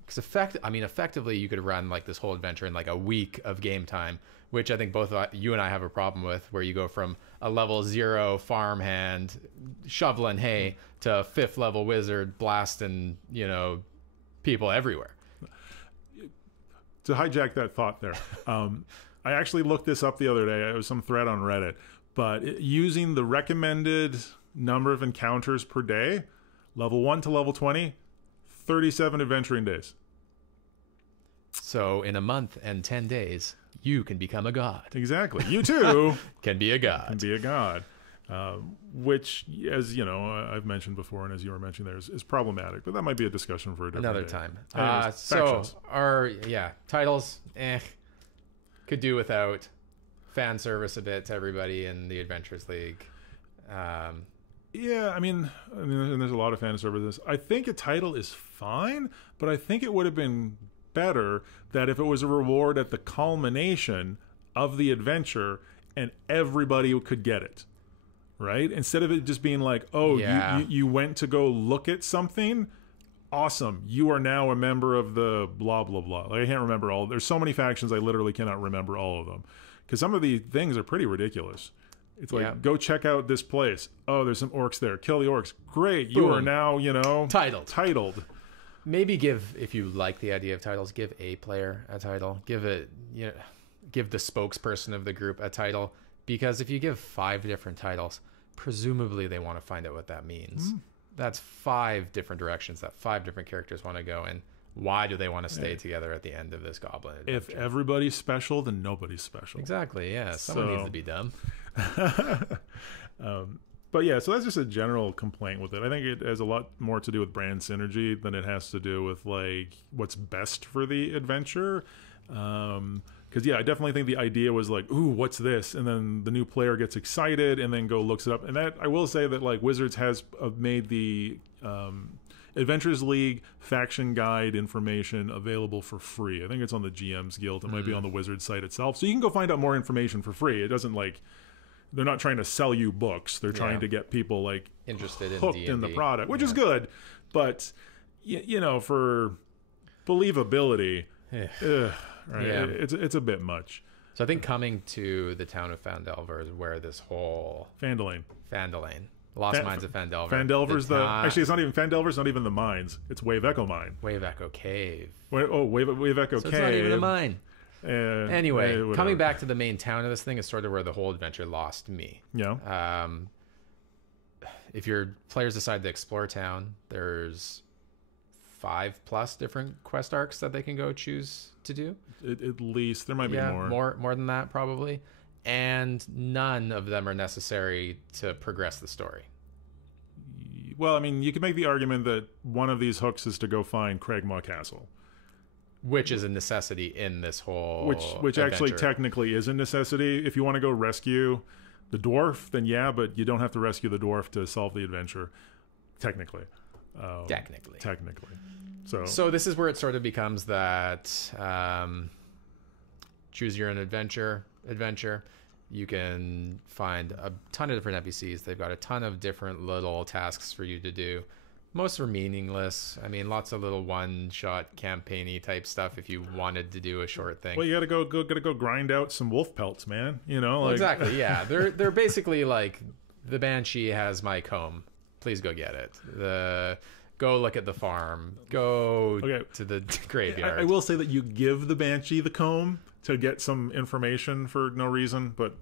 because effectively you could run like this whole adventure in like a week of game time which I think both you and I have a problem with, where you go from a level 0 farmhand shoveling hay to a 5th level wizard blasting, people everywhere. To hijack that thought there, I actually looked this up the other day. It was some thread on Reddit, but using the recommended number of encounters per day, level 1 to level 20, 37 adventuring days. So in a month and 10 days, you can become a god. Exactly. You too can be a god. Can be a god. Which, as you know, I've mentioned before, and as you were mentioning there, is problematic. But that might be a discussion for another time. Anyways, so our titles, could do without fan service a bit to everybody in the Adventurers League. Yeah, I mean, and there's a lot of fan services. I think a title is fine, but I think it would have been better that if it was a reward at the culmination of the adventure and everybody could get it, right? Instead of it just being like, oh, you went to go look at something, awesome, you are now a member of the blah blah blah. Like, I can't remember all. There's so many factions, I literally cannot remember all of them, because some of the things are pretty ridiculous. It's like, go check out this place. Oh, there's some orcs there. Kill the orcs. Great, you are now, titled. Maybe if you like the idea of titles, give a player a title. Give the spokesperson of the group a title, because if you give 5 different titles, presumably they want to find out what that means. That's 5 different directions that 5 different characters want to go in. Why do they want to stay together at the end of this goblin adventure? If everybody's special, then nobody's special. Exactly, yeah. Someone needs to be dumb. But yeah, so that's just a general complaint with it. I think it has a lot more to do with brand synergy than it has to do with like what's best for the adventure. Because I definitely think the idea was like, ooh, what's this? And then the new player gets excited and then looks it up. And that, I will say that like Wizards has made the Adventurers League faction guide information available for free. I think it's on the GM's Guild. It might be on the Wizards site itself. So you can go find out more information for free. It doesn't like, they're not trying to sell you books. They're trying to get people like interested hooked in the product, which is good. But for believability, it's a bit much. So I think coming to the town of Phandelver is where this whole Phandelver. Lost Mines of Phandelver. Phandelver's actually, it's not even Phandelver's not even the mines. It's Wave Echo Mine. Wave Echo Cave. Wave Echo Cave. It's not even a mine. Anyway, whatever. Coming back to the main town of this thing is sort of where the whole adventure lost me. Yeah. If your players decide to explore town, there's 5+ different quest arcs that they can go choose to do. At least there might be more than that probably, and none of them are necessary to progress the story. Well, I mean, you could make the argument that one of these hooks is to go find Cragmaw Castle. Which is a necessity in this whole which actually technically is a necessity. If you want to go rescue the dwarf, then but you don't have to rescue the dwarf to solve the adventure. Technically. Technically. So this is where it sort of becomes that choose your own adventure. You can find a ton of different NPCs. They've got a ton of different little tasks for you to do. Most are meaningless. I mean, lots of little one-shot campaign-y type stuff if you wanted to do a short thing. Well, you gotta go grind out some wolf pelts, man. Exactly. Yeah, they're basically like, the Banshee has my comb. Please go get it. Go look at the farm. Go to the graveyard. I will say that you give the Banshee the comb to get some information for no reason, but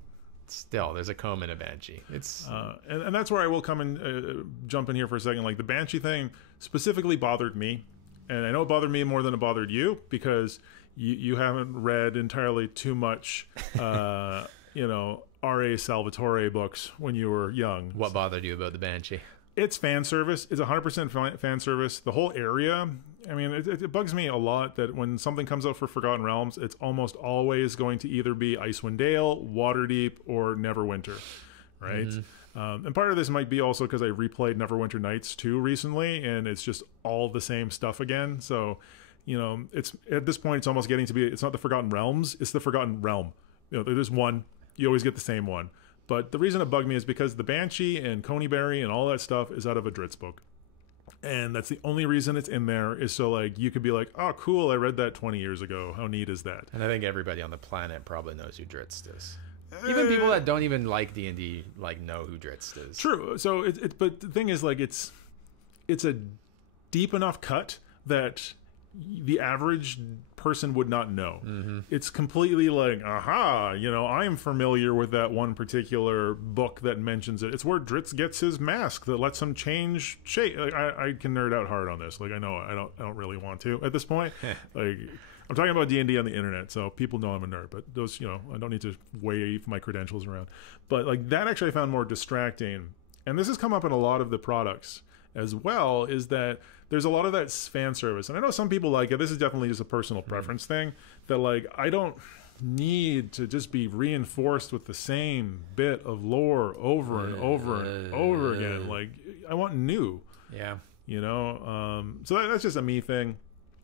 still, there's a comb in a Banshee. It's and that's where I will come and jump in here for a second. Like, the Banshee thing specifically bothered me, and I know it bothered me more than it bothered you, because you haven't read entirely too much R.A. Salvatore books when you were young. What bothered you about the Banshee? It's fan service. It's 100% fan service. The whole area, I mean, it bugs me a lot that when something comes out for Forgotten Realms, it's almost always going to either be Icewind Dale, Waterdeep, or Neverwinter, right? Mm-hmm. And part of this might be also because I replayed Neverwinter Nights 2 recently, and it's just all the same stuff again. So, it's at this point, it's almost getting to be, it's not the Forgotten Realms, it's the Forgotten Realm. There's one, you always get the same one. But the reason it bugged me is because the Banshee and Coneyberry and all that stuff is out of a Dritz book. And that's the only reason it's in there, is so like you could be like, oh cool, I read that 20 years ago, how neat is that? And I think everybody on the planet probably knows who Dritz is. Even people that don't even like D&D like know who Dritz is. True. So but the thing is, like, it's a deep enough cut that the average person would not know. It's completely like, aha, you know, I'm familiar with that one particular book that mentions it. It's where Dritz gets his mask that lets him change shape. Like, I can nerd out hard on this. Like, I know I don't really want to at this point. Like, I'm talking about D&D on the internet, so people know I'm a nerd, but those, you know, I don't need to wave my credentials around. But like, that actually I found more distracting. And this has come up in a lot of the products as well, is that there's a lot of that fan service. And I know some people like it. This is definitely just a personal preference thing, that like, I don't need to just be reinforced with the same bit of lore over and over and over again. Like, I want new. Yeah. You know? So that's just a me thing.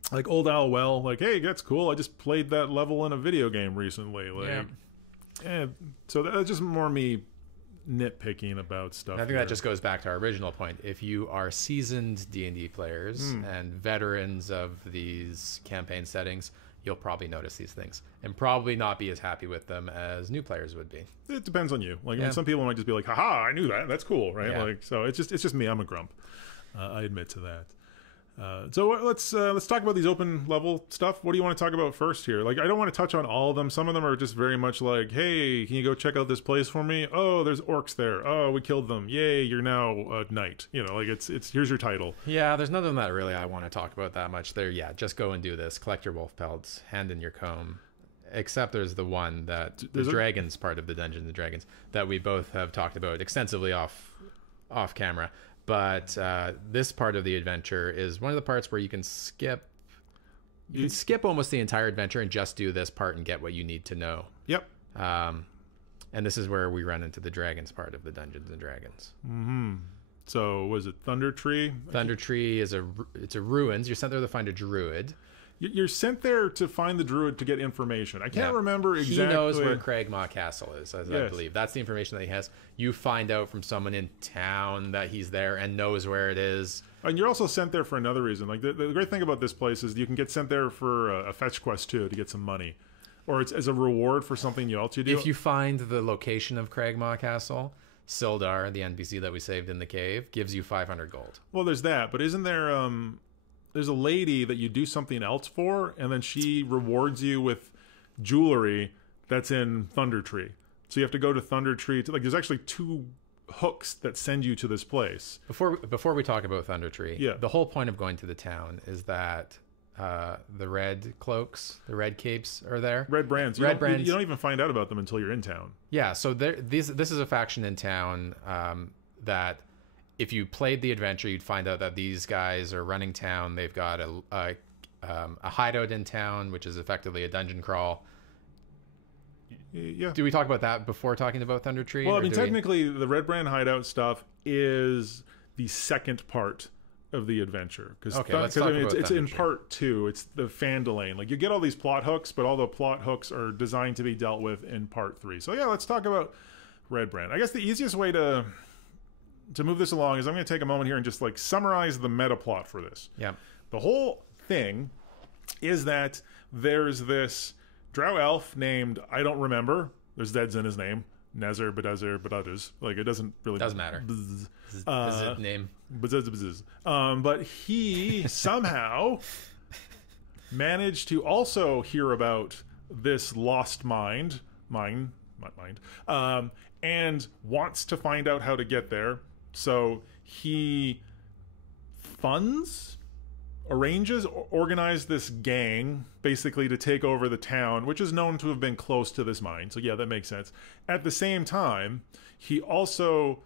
Like Old Al Well, like, hey, that's cool. I just played that level in a video game recently. Like, so that's just more me nitpicking about stuff. I think that just goes back to our original point. If you are seasoned D&D players and veterans of these campaign settings, you'll probably notice these things and probably not be as happy with them as new players would be. It depends on you. Like, I mean, some people might just be like, haha, I knew that. That's cool, right? Like, so it's just me. I'm a grump. I admit to that. So let's talk about these open level stuff. What do you want to talk about first here? Like, I don't want to touch on all of them. Some of them are just very much like, hey, can you go check out this place for me? Oh, there's orcs there. Oh, we killed them. Yay, you're now a knight. You know, like, it's here's your title. Yeah, there's none of them that really I want to talk about that much. There, just go and do this. Collect your wolf pelts, hand in your comb. Except there's the one that the dragons part of the Dungeons and Dragons that we both have talked about extensively off camera. But this part of the adventure is one of the parts where you can skip. You can skip almost the entire adventure and just do this part and get what you need to know. Yep. And this is where we run into the dragons part of the Dungeons and Dragons. So was it Thundertree? Thundertree is it's a ruins. You're sent there to find a druid. You're sent there to find the druid to get information. I can't remember exactly. He knows where Cragmaw Castle is, as I believe. That's the information that he has. You find out from someone in town that he's there and knows where it is. And you're also sent there for another reason. Like, the great thing about this place is you can get sent there for a fetch quest too, to get some money, or it's as a reward for something else you do. If you find the location of Cragmaw Castle, Sildar, the NPC that we saved in the cave, gives you 500 gold. Well, there's that, but isn't there there's a lady that you do something else for, and then she rewards you with jewelry that's in Thundertree. So you have to go to Thundertree. Like, there's actually 2 hooks that send you to this place. Before we talk about Thundertree, the whole point of going to the town is that the red cloaks, the red capes are there. Red brands. You don't even find out about them until you're in town. Yeah, so this is a faction in town that... If you played the adventure, you'd find out that these guys are running town. They've got a hideout in town, which is effectively a dungeon crawl. Yeah. Do we talk about that before talking about Thundertree? Well, I mean, technically, the Red Brand hideout stuff is the second part of the adventure. It's in part 2. It's the Phandelver. Like, you get all these plot hooks, but all the plot hooks are designed to be dealt with in part 3. So, yeah, let's talk about Red Brand. I guess the easiest way to move this along is I'm going to take a moment here and just like summarize the meta plot for this. Yeah. The whole thing is that there's this drow elf named, I don't remember, there's Zeds in his name, Nezer, Bedezer, Beduders. Like, it doesn't matter. Name. But he somehow managed to also hear about this lost mine, and wants to find out how to get there. So he organize this gang basically to take over the town, which is known to have been close to this mine. So yeah, that makes sense. At the same time, he also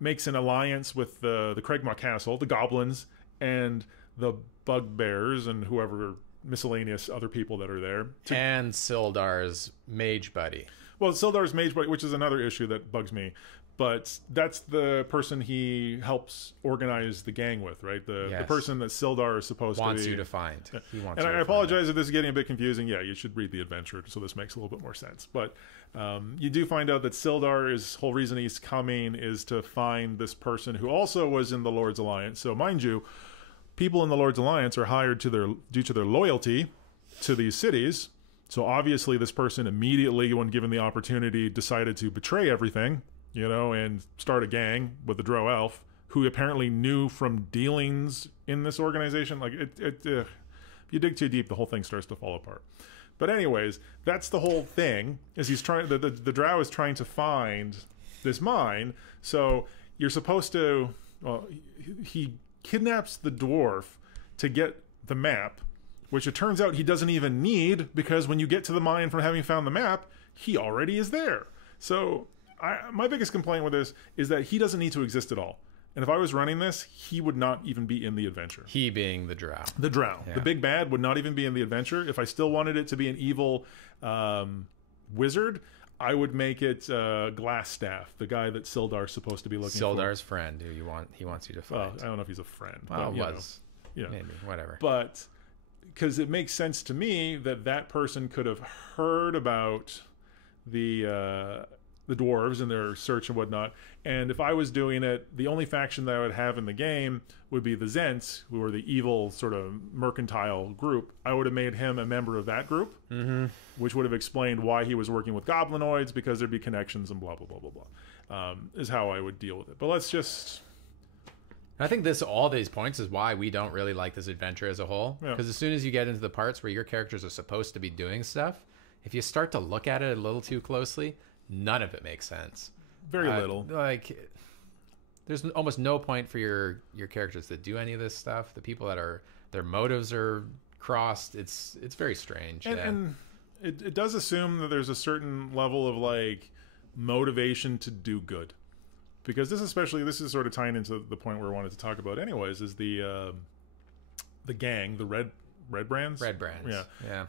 makes an alliance with the Cragmaw Castle, the goblins, and the bugbears, and whoever miscellaneous other people that are there. And Sildar's mage buddy. Well, Sildar's mage, which is another issue that bugs me, but that's the person he helps organize the gang with, right? The person that Sildar is supposed wants to you to find. Yeah. He wants. And you I to apologize find if this is getting a bit confusing. Yeah, you should read the adventure, so this makes a little bit more sense. But you do find out that Sildar, his whole reason he's coming is to find this person who also was in the Lord's Alliance. So, mind you, people in the Lord's Alliance are hired due to their loyalty to these cities. So obviously this person immediately, when given the opportunity, decided to betray everything, and start a gang with the Drow Elf, who apparently knew from dealings in this organization. Like, if you dig too deep, the whole thing starts to fall apart. But anyways, that's the whole thing, is he's trying, the Drow is trying to find this mine. So you're supposed to, well, he kidnaps the dwarf to get the map, which it turns out he doesn't even need, because when you get to the mine from having found the map, he already is there. So my biggest complaint with this is that he doesn't need to exist at all. And if I was running this, he would not even be in the adventure. He being the Drow. The Drow. Yeah. The big bad would not even be in the adventure. If I still wanted it to be an evil wizard, I would make it Glassstaff, the guy that Sildar's supposed to be looking for. Sildar's friend, who he wants you to find. Well, I don't know if he's a friend. Well, but, was. Maybe, whatever. But because it makes sense to me that person could have heard about the dwarves and their search and whatnot. And if I was doing it, the only faction that I would have in the game would be the Zents, who are the evil sort of mercantile group. I would have made him a member of that group, which would have explained why he was working with goblinoids, because there'd be connections and blah, blah, blah, blah, blah, is how I would deal with it. But let's just... I think all these points is why we don't really like this adventure as a whole. Because as soon as you get into the parts where your characters are supposed to be doing stuff, if you start to look at it a little too closely, none of it makes sense. Very little. Like, there's almost no point for your characters to do any of this stuff. The people their motives are crossed. It's very strange. And it does assume that there's a certain level of like motivation to do good. Because this is sort of tying into the point where I wanted to talk about anyways, is the gang, the Red Brands? Red Brands. Yeah.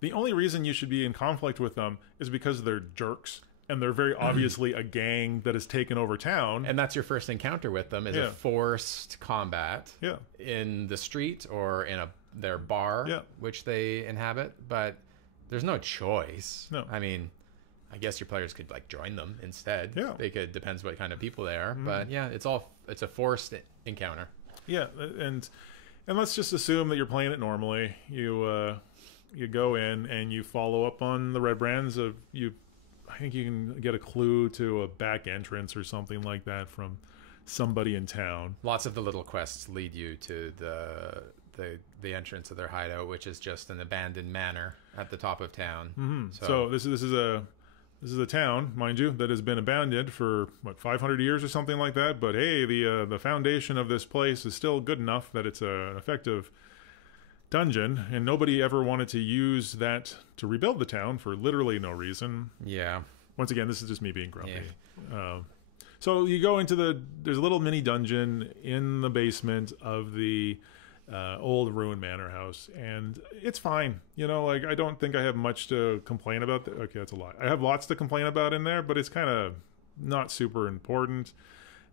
The only reason you should be in conflict with them is because they're jerks, and they're very obviously a gang that has taken over town. And that's your first encounter with them, is a forced combat in the street or in their bar, which they inhabit. But there's no choice. No. I mean... I guess your players could like join them instead. Yeah, they could. Depends what kind of people they are. But yeah, it's a forced encounter. Yeah, and let's just assume that you're playing it normally. You go in and you follow up on the Red Brands. I think you can get a clue to a back entrance or something like that from somebody in town. Lots of the little quests lead you to the entrance of their hideout, which is just an abandoned manor at the top of town. So this is a town, mind you, that has been abandoned for, 500 years or something like that. But hey, the foundation of this place is still good enough that it's an effective dungeon, and nobody ever wanted to use that to rebuild the town for literally no reason. Yeah. Once again, this is just me being grumpy. Yeah. So you go into there's a little mini dungeon in the basement of the old ruined manor house, and it's fine. I don't think I have much to complain about. Okay, that's a lot. I have lots to complain about in there, but it's kind of not super important.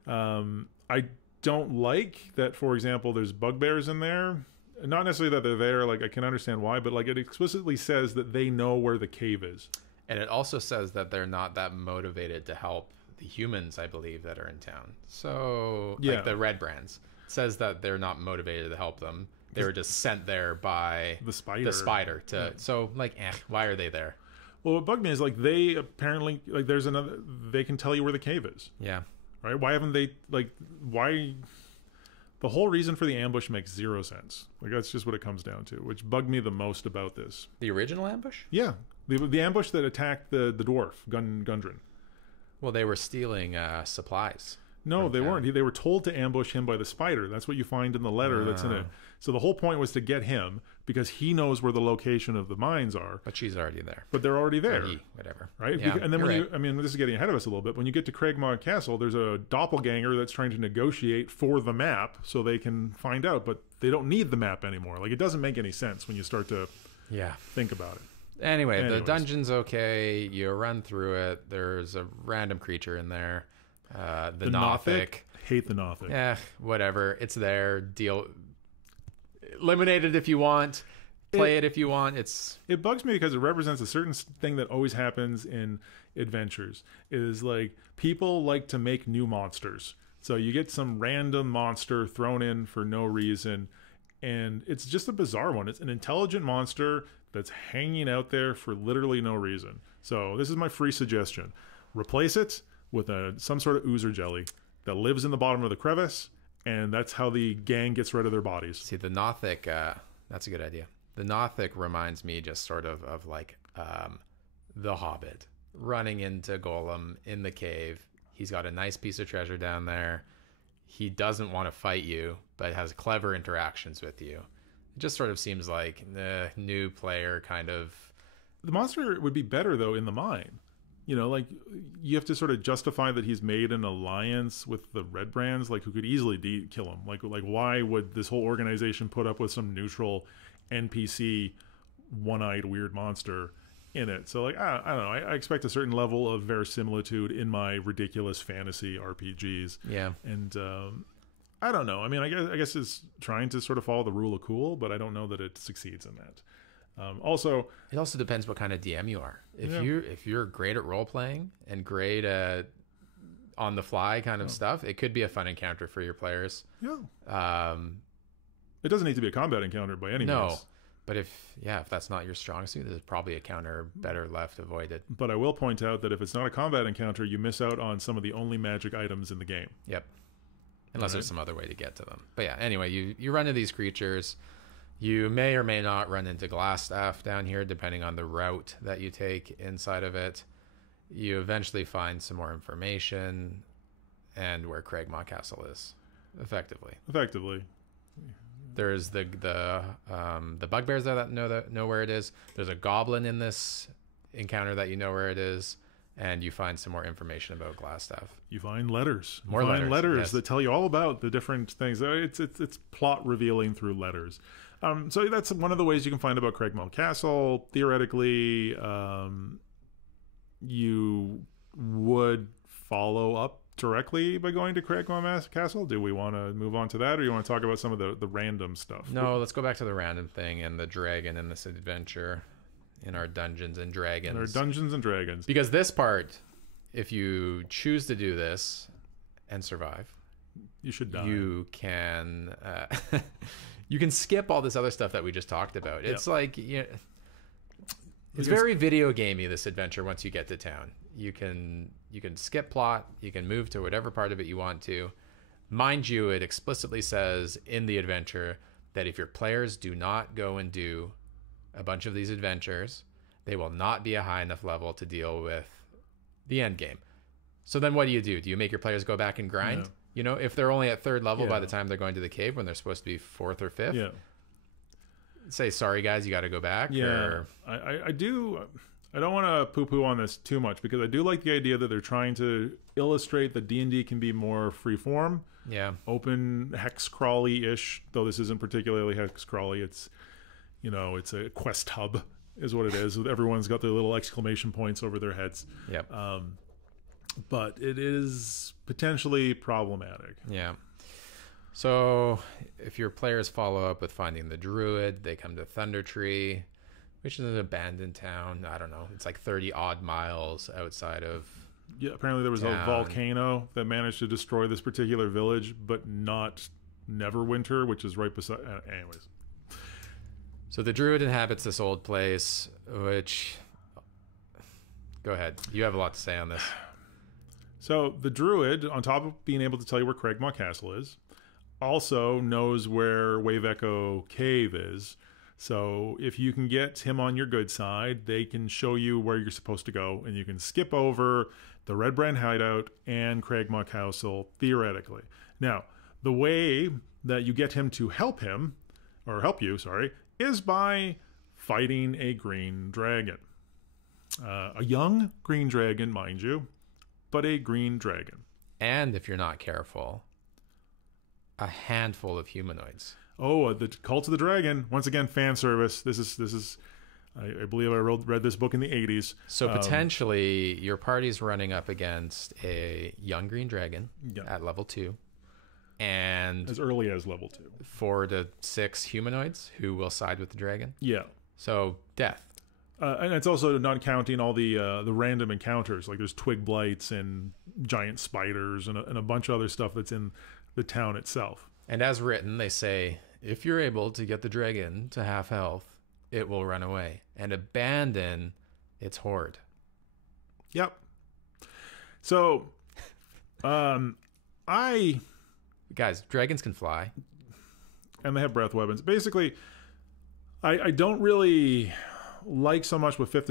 I don't like that, for example, there's bugbears in there. Not necessarily that they're there, like I can understand why, but like it explicitly says that they know where the cave is. And it also says that they're not that motivated to help the humans, I believe, that are in town. So, like the Red Brands. Says that they're not motivated to help them. They were just sent there by the spider so why are they there? Well, what bugged me is like they apparently they can tell you where the cave is. Yeah. Right? Why haven't they why the whole reason for the ambush makes zero sense. Like that's just what it comes down to, which bugged me the most about this. The original ambush? Yeah. The ambush that attacked the dwarf, Gundren. Well, they were stealing supplies. No, they weren't. They were told to ambush him by the spider. That's what you find in the letter that's in it. So the whole point was to get him because he knows where the location of the mines are. But she's already there. But they're already there. Whatever. Right? Yeah, and then this is getting ahead of us a little bit. When you get to Craigmont Castle, there's a doppelganger that's trying to negotiate for the map so they can find out. But they don't need the map anymore. Like, it doesn't make any sense when you start to think about it. Anyway, the Anyways. dungeon's okay. You run through it. There's a random creature in there. The Nothic. Hate the Nothic. Eh, whatever. It's there. Eliminate it if you want. Play it if you want. It bugs me because it represents a certain thing that always happens in adventures. Is like people like to make new monsters. So you get some random monster thrown in for no reason, and it's just a bizarre one. It's an intelligent monster that's hanging out there for literally no reason. So this is my free suggestion. Replace it with some sort of ooze or jelly that lives in the bottom of the crevice, and that's how the gang gets rid of their bodies. See, the Nothic, that's a good idea. The Nothic reminds me just sort of like the Hobbit running into Golem in the cave. He's got a nice piece of treasure down there. He doesn't want to fight you, but has clever interactions with you. It just sort of seems like the new player kind of... The monster would be better, though, in the mine. You know, like, you have to sort of justify that he's made an alliance with the Red Brands, like, who could easily kill him. Like, why would this whole organization put up with some neutral NPC, one-eyed weird monster in it? So, like, I don't know. I expect a certain level of verisimilitude in my ridiculous fantasy RPGs. Yeah. And, I don't know. I mean, I guess it's trying to sort of follow the rule of cool, but I don't know that it succeeds in that. Also, it also depends what kind of DM you are. If you're great at role playing and great at on the fly kind of stuff, it could be a fun encounter for your players. Yeah. It doesn't need to be a combat encounter by any means. But if that's not your strong suit, there's probably a counter better left avoided. But I will point out that if it's not a combat encounter, you miss out on some of the only magic items in the game. Yep. Unless there's some other way to get to them. But yeah, anyway, you run into these creatures. You may or may not run into glass staff down here, depending on the route that you take inside of it. You eventually find some more information and where Craigmaw Castle is, effectively. There's the bugbears there that know where it is. There's a goblin in this encounter that you know where it is. And you find some more information about Glassstaff. You find letters. More letters yes. That tell you all about the different things. It's plot revealing through letters. So that's one of the ways you can find about Craigmaw Castle. Theoretically, you would follow up directly by going to Craigmaw Castle. Do we want to move on to that, or you want to talk about some of the random stuff? No, let's go back to the random thing and the dragon in this adventure. In our Dungeons and Dragons. Because this part, if you choose to do this and survive, you should die. You can you can skip all this other stuff that we just talked about. It's like it's very video gamey, this adventure. Once you get to town, you can skip plot. You can move to whatever part of it you want to. Mind you, it explicitly says in the adventure that if your players do not go and do a bunch of these adventures, they will not be a high enough level to deal with the end game. So then what do? Do you make your players go back and grind? Yeah. You know, if they're only at third level by the time they're going to the cave when they're supposed to be fourth or fifth, say, sorry guys, you got to go back. I don't want to poo-poo on this too much, because I do like the idea that they're trying to illustrate that D&D can be more free-form, open, hex crawly-ish, though this isn't particularly hex crawly. It's it's a quest hub is what it is. Everyone's got their little exclamation points over their heads. Yep. But it is potentially problematic. Yeah. So if your players follow up with finding the druid, they come to Thundertree, which is an abandoned town. I don't know. It's like 30 odd miles outside of apparently there was a volcano that managed to destroy this particular village, but not Neverwinter, which is right beside... anyways. So the druid inhabits this old place, which... Go ahead. You have a lot to say on this. So the druid, on top of being able to tell you where Craigmaw Castle is, also knows where Wave Echo Cave is. So if you can get him on your good side, they can show you where you're supposed to go, and you can skip over the Red Brands Hideout and Craigmaw Castle, theoretically. Now, the way that you get him to help you, is by fighting a green dragon. A young green dragon, mind you, but a green dragon. And if you're not careful, a handful of humanoids. Oh, the Cult of the Dragon. Once again, fan service. This is I believe I read this book in the 80s. So potentially your party's running up against a young green dragon at level 2. And as early as level 2. 4 to 6 humanoids who will side with the dragon. Yeah. So death. And it's also not counting all the random encounters. Like there's twig blights and giant spiders and a bunch of other stuff that's in the town itself. And as written, they say, if you're able to get the dragon to half health, it will run away and abandon its horde. Yep. So, Guys, dragons can fly. And they have breath weapons. Basically, I don't really like so much what 5th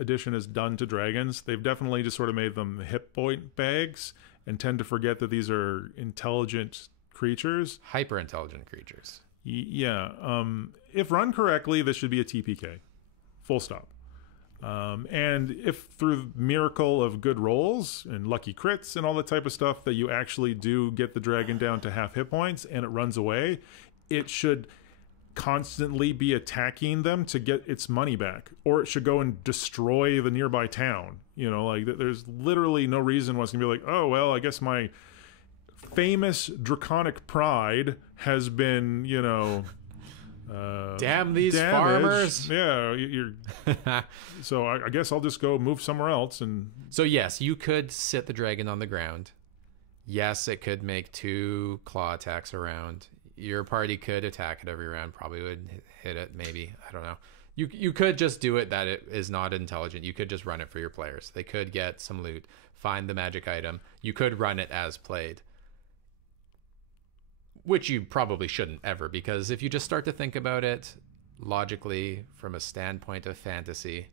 edition has done to dragons. They've definitely just sort of made them hit point bags and tend to forget that these are intelligent creatures. Hyper intelligent creatures. Yeah. If run correctly, this should be a TPK. Full stop. And if through miracle of good rolls and lucky crits and all that type of stuff that you actually do get the dragon down to half hit points and it runs away, it should constantly be attacking them to get its money back, or it should go and destroy the nearby town. You know, like there's literally no reason why it's gonna be like, oh well, I guess my famous draconic pride has been, you know, damn these damaged. Farmers. Yeah, you're so I guess I'll just go move somewhere else. And so yes, you could sit the dragon on the ground. Yes, it could make 2 claw attacks a round. Your party could attack it every round. Probably would hit it, maybe. I don't know. You could just do it that it is not intelligent. You could just run it for your players. They could get some loot, find the magic item. You could run it as played. Which you probably shouldn't ever, because if you just start to think about it logically from a standpoint of fantasy,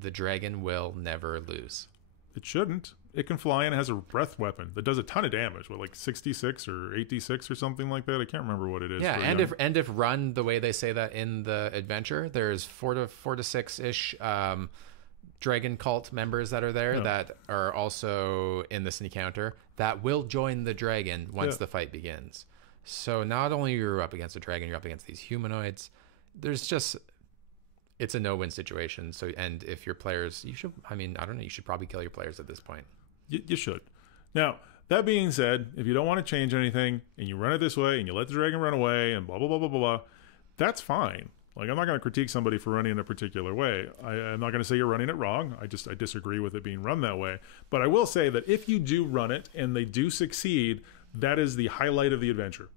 the dragon will never lose. It shouldn't. It can fly and has a breath weapon that does a ton of damage. What, like 66 or 86 or something like that? I can't remember what it is. Yeah, and if run the way they say that in the adventure, there's 4 to 6-ish dragon cult members that are there that are also in this encounter that will join the dragon once the fight begins. So not only you're up against a dragon, you're up against these humanoids. There's just, it's a no-win situation. So, and if your players, you should, I don't know, you should probably kill your players at this point. You should. Now, that being said, if you don't want to change anything and you run it this way and you let the dragon run away and blah, blah, blah, blah, blah, blah, that's fine. Like, I'm not going to critique somebody for running in a particular way. I'm not going to say you're running it wrong. I disagree with it being run that way. But I will say that if you do run it and they do succeed, that is the highlight of the adventure.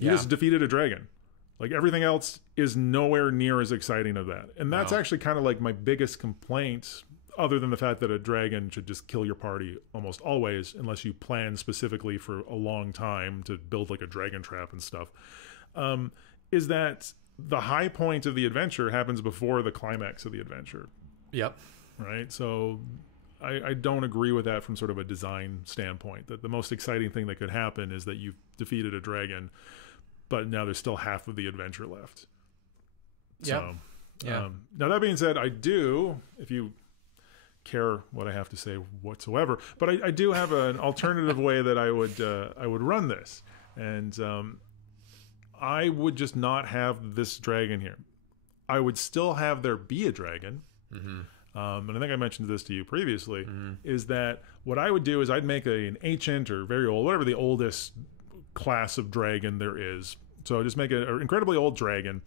You just defeated a dragon. Like, everything else is nowhere near as exciting as that. And that's actually kind of like my biggest complaint, other than the fact that a dragon should just kill your party almost always, unless you plan specifically for a long time to build like a dragon trap and stuff, is that the high point of the adventure happens before the climax of the adventure. Yep. Right? So I don't agree with that from sort of a design standpoint, that the most exciting thing that could happen is that you've defeated a dragon, but now there's still half of the adventure left. So, now that being said, I do, if you care what I have to say whatsoever, but I do have an alternative way that I would run this. And I would just not have this dragon here. I would still have there be a dragon. Mm-hmm. And I think I mentioned this to you previously, is that what I would do is I'd make an ancient or very old, whatever the oldest class of dragon there is. So just make an incredibly old dragon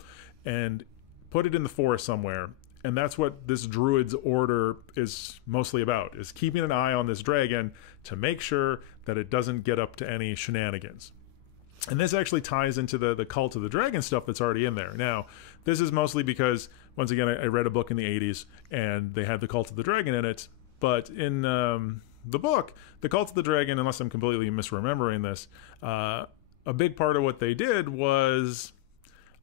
and put it in the forest somewhere. And that's what this druid's order is mostly about, is keeping an eye on this dragon to make sure that it doesn't get up to any shenanigans. And this actually ties into the cult of the dragon stuff that's already in there. Now, this is mostly because, once again, I read a book in the 80s, and they had the cult of the dragon in it. But in the book, the cult of the dragon, unless I'm completely misremembering this, a big part of what they did was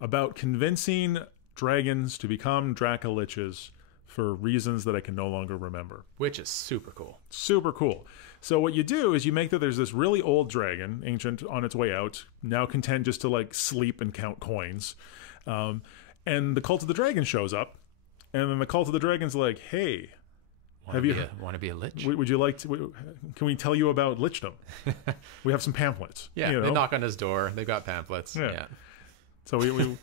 about convincing dragons to become Dracoliches for reasons that I can no longer remember. And is super cool. Super cool. So what you do is you make that there's this really old dragon, ancient, on its way out, now content just to like sleep and count coins. And the cult of the dragon shows up, and then the cult of the dragon's like, hey, want to be a lich? Would you like to, can we tell you about lichdom? We have some pamphlets. Yeah, you know? They knock on his door. They've got pamphlets. Yeah. So we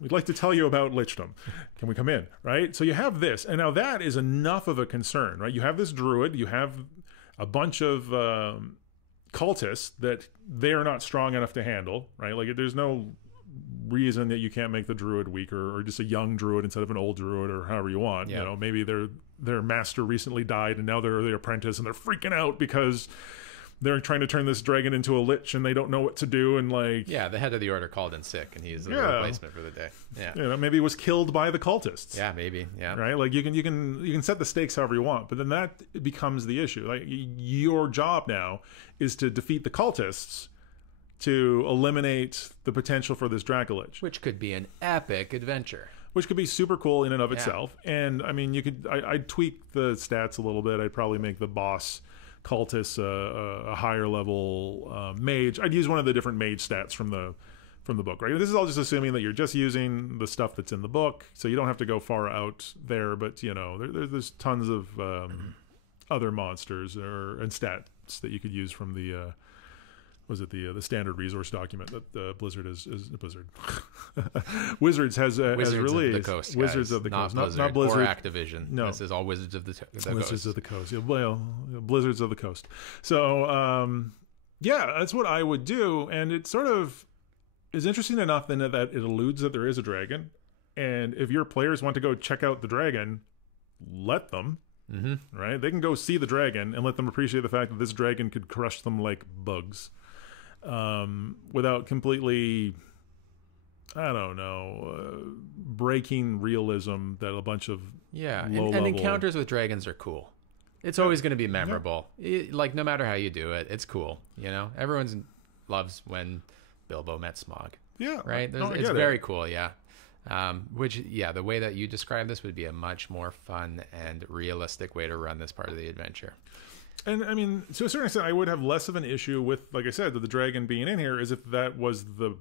we'd like to tell you about Lichdom. Can we come in? Right? So you have this, and now that is enough of a concern, right? You have this druid, you have a bunch of cultists that they are not strong enough to handle, right? Like there's no reason that you can't make the druid weaker, or just a young druid instead of an old druid, or however you want. You know, maybe their master recently died and now they're the apprentice and they're freaking out because they're trying to turn this dragon into a lich and they don't know what to do, and like the head of the order called in sick and he's the replacement for the day. Maybe he was killed by the cultists. Maybe right. Like you can set the stakes however you want, but then that becomes the issue. Like your job now is to defeat the cultists to eliminate the potential for this Dracolich, which could be an epic adventure, which could be super cool in and of itself. And I mean, I'd tweak the stats a little bit. I'd probably make the boss cultist a higher level mage. I'd use one of the different mage stats from the book, right? This is all just assuming that you're just using the stuff that's in the book, so you don't have to go far out there. But you know, there's tons of other monsters and stats that you could use from the the standard resource document that Blizzard is Blizzard Wizards has released. Of the Coast, Wizards guys. of the Not Coast, Blizzard, not Blizzard or Activision. No, this is all Wizards of the Coast. Wizards of the Coast. Yeah, well, Blizzards of the Coast. So that's what I would do, and it sort of is interesting enough in that it alludes that there is a dragon, and if your players want to go check out the dragon, let them. Right? They can go see the dragon and let them appreciate the fact that this dragon could crush them like bugs. Without completely, I don't know, breaking realism that a bunch of and encounters with dragons are cool. It's always going to be memorable. Like no matter how you do it, it's cool. You know, everyone loves when Bilbo met Smaug. Yeah, right. It's very cool. Yeah. The way that you describe this would be a much more fun and realistic way to run this part of the adventure. And I mean, to a certain extent, I would have less of an issue with, like I said, the dragon being in here, as if that was the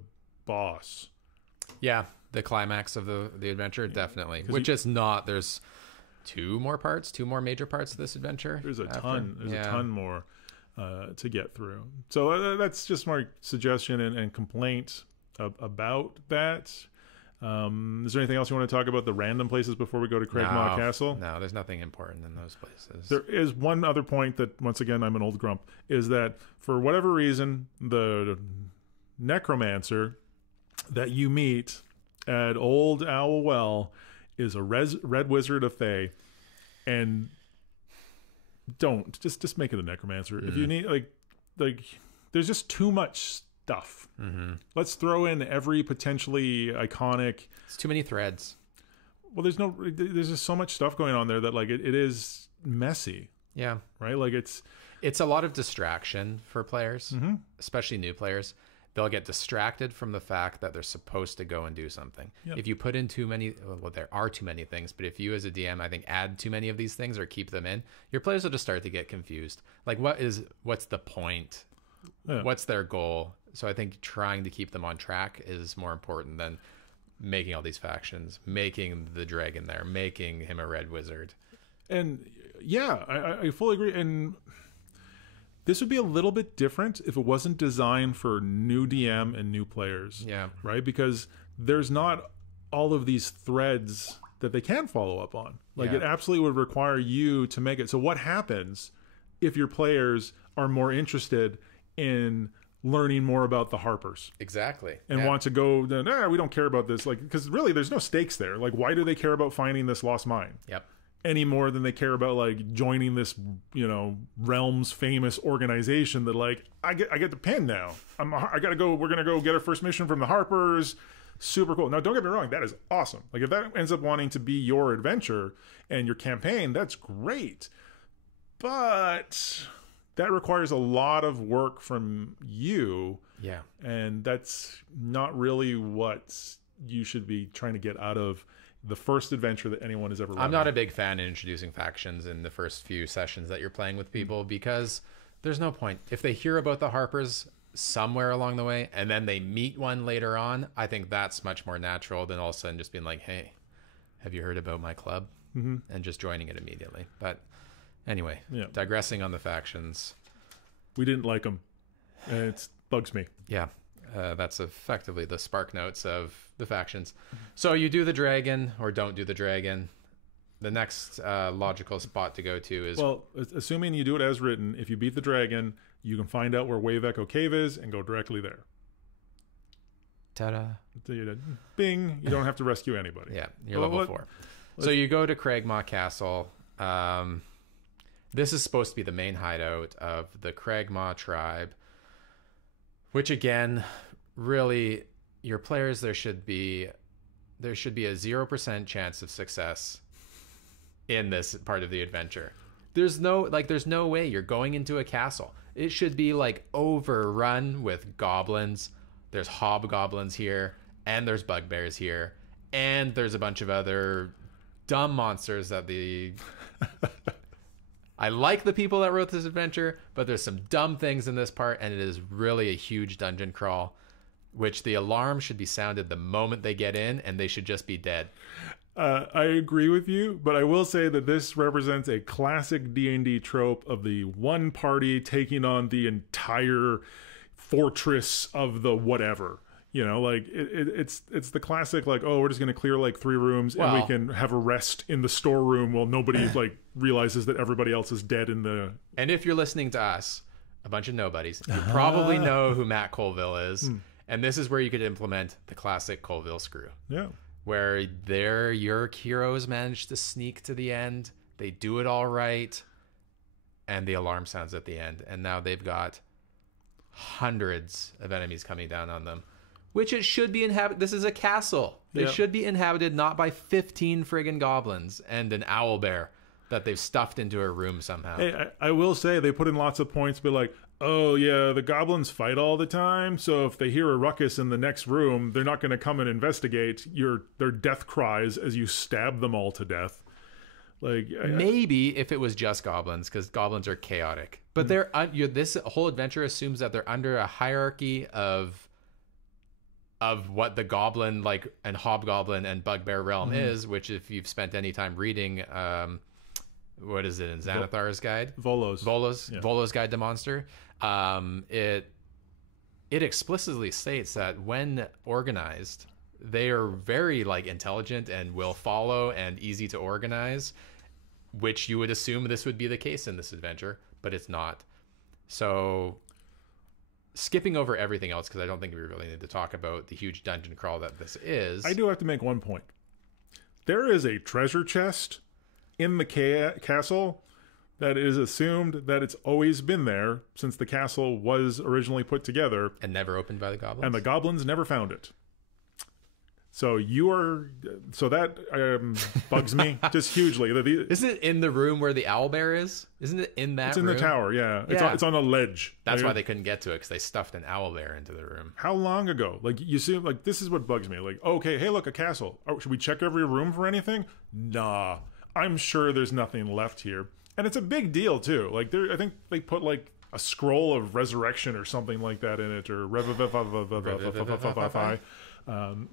boss. Yeah, the climax of the adventure, definitely. Which is not. There's two more major parts of this adventure. There's a ton. There's a ton more to get through. So that's just my suggestion and complaint about that. Is there anything else you want to talk about the random places before we go to Craigmaw Castle? No, there's nothing important in those places. There is one other point that, once again, I'm an old grump, is that for whatever reason, the necromancer that you meet at Old Owl Well is a red wizard of Thay, and don't just make it a necromancer. If you need like there's just too much stuff. Let's throw in every potentially iconic. It's too many threads. Well, there's just so much stuff going on there that like it is messy. Yeah. Right. Like it's a lot of distraction for players, especially new players. They'll get distracted from the fact that they're supposed to go and do something. Yep. If you put in too many, well, there are too many things, but if you as a DM, I think, add too many of these things or keep them in, your players will just start to get confused. Like, what's the point? Yeah. What's their goal? So I think trying to keep them on track is more important than making all these factions, making the dragon there, making him a red wizard. And yeah, I fully agree. And this would be a little bit different if it wasn't designed for new DM and new players. Yeah. Right? Because there's not all of these threads that they can follow up on. Like it absolutely would require you to make it. So what happens if your players are more interested in learning more about the Harpers? Exactly. And want to go, we don't care about this. Like, because really there's no stakes there. Like, why do they care about finding this lost mine? Yep. Any more than they care about like joining this, realm's famous organization that like, I get the pin now. I gotta go. We're gonna go get our first mission from the Harpers. Super cool. Now, don't get me wrong. That is awesome. Like, if that ends up wanting to be your adventure and your campaign, that's great. But that requires a lot of work from you. Yeah. And that's not really what you should be trying to get out of the first adventure that anyone has ever run. I'm not a big fan in introducing factions in the first few sessions that you're playing with people because there's no point. If they hear about the Harpers somewhere along the way and then they meet one later on, I think that's much more natural than all of a sudden just being like, hey, have you heard about my club? And just joining it immediately. But anyway, digressing on the factions. We didn't like them. And it bugs me. Yeah. That's effectively the spark notes of the factions. So you do the dragon or don't do the dragon. The next logical spot to go to is... Well, assuming you do it as written, if you beat the dragon, you can find out where Wave Echo Cave is and go directly there. Ta-da. Bing, you don't have to rescue anybody. Yeah, you're level 4. So you go to Cragmaw Castle. This is supposed to be the main hideout of the Cragmaw tribe, which again, really, your players, there should be a 0% chance of success in this part of the adventure. There's no way you're going into a castle. It should be like overrun with goblins. There's hobgoblins here, and there's bugbears here, and there's a bunch of other dumb monsters that I like the people that wrote this adventure, but there's some dumb things in this part, and it is really a huge dungeon crawl, which the alarm should be sounded the moment they get in, and they should just be dead. I agree with you, but I will say that this represents a classic D&D trope of the one party taking on the entire fortress of the whatever. You know, like it's the classic, like, oh, we're just going to clear like 3 rooms and we can have a rest in the storeroom while nobody like realizes that everybody else is dead in the... And if you're listening to us, a bunch of nobodies, you probably know who Matt Colville is. And this is where you could implement the classic Colville screw. Yeah. Where your heroes manage to sneak to the end. They do it all right. And the alarm sounds at the end. And now they've got hundreds of enemies coming down on them. Which it should be inhabited. This is a castle. It should be inhabited not by 15 friggin' goblins and an owlbear that they've stuffed into a room somehow. Hey, I will say they put in lots of points, but like, oh yeah, the goblins fight all the time, so if they hear a ruckus in the next room, they're not going to come and investigate their death cries as you stab them all to death. Like maybe if it was just goblins, because goblins are chaotic, but this whole adventure assumes that they're under a hierarchy of what the goblin like and hobgoblin and bugbear realm is, which if you've spent any time reading what is it in Xanathar's guide, Volo's guide to monster, it explicitly states that when organized they are very like intelligent and will follow and easy to organize, which you would assume this would be the case in this adventure, but it's not. So skipping over everything else, because I don't think we really need to talk about the huge dungeon crawl that this is. I do have to make one point. There is a treasure chest in the castle that is assumed that it's always been there since the castle was originally put together. And never opened by the goblins? And the goblins never found it. So that bugs me just hugely. Isn't it in the room where the owlbear is? Isn't it in that room? It's in the tower, yeah. It's on a ledge. That's why they couldn't get to it, because they stuffed an owlbear into the room. How long ago? Like, you see, like, this is what bugs me. Like, okay, hey, look, a castle. Oh, should we check every room for anything? Nah. I'm sure there's nothing left here. And it's a big deal, too. Like, I think they put, like, a scroll of resurrection or something like that in it, or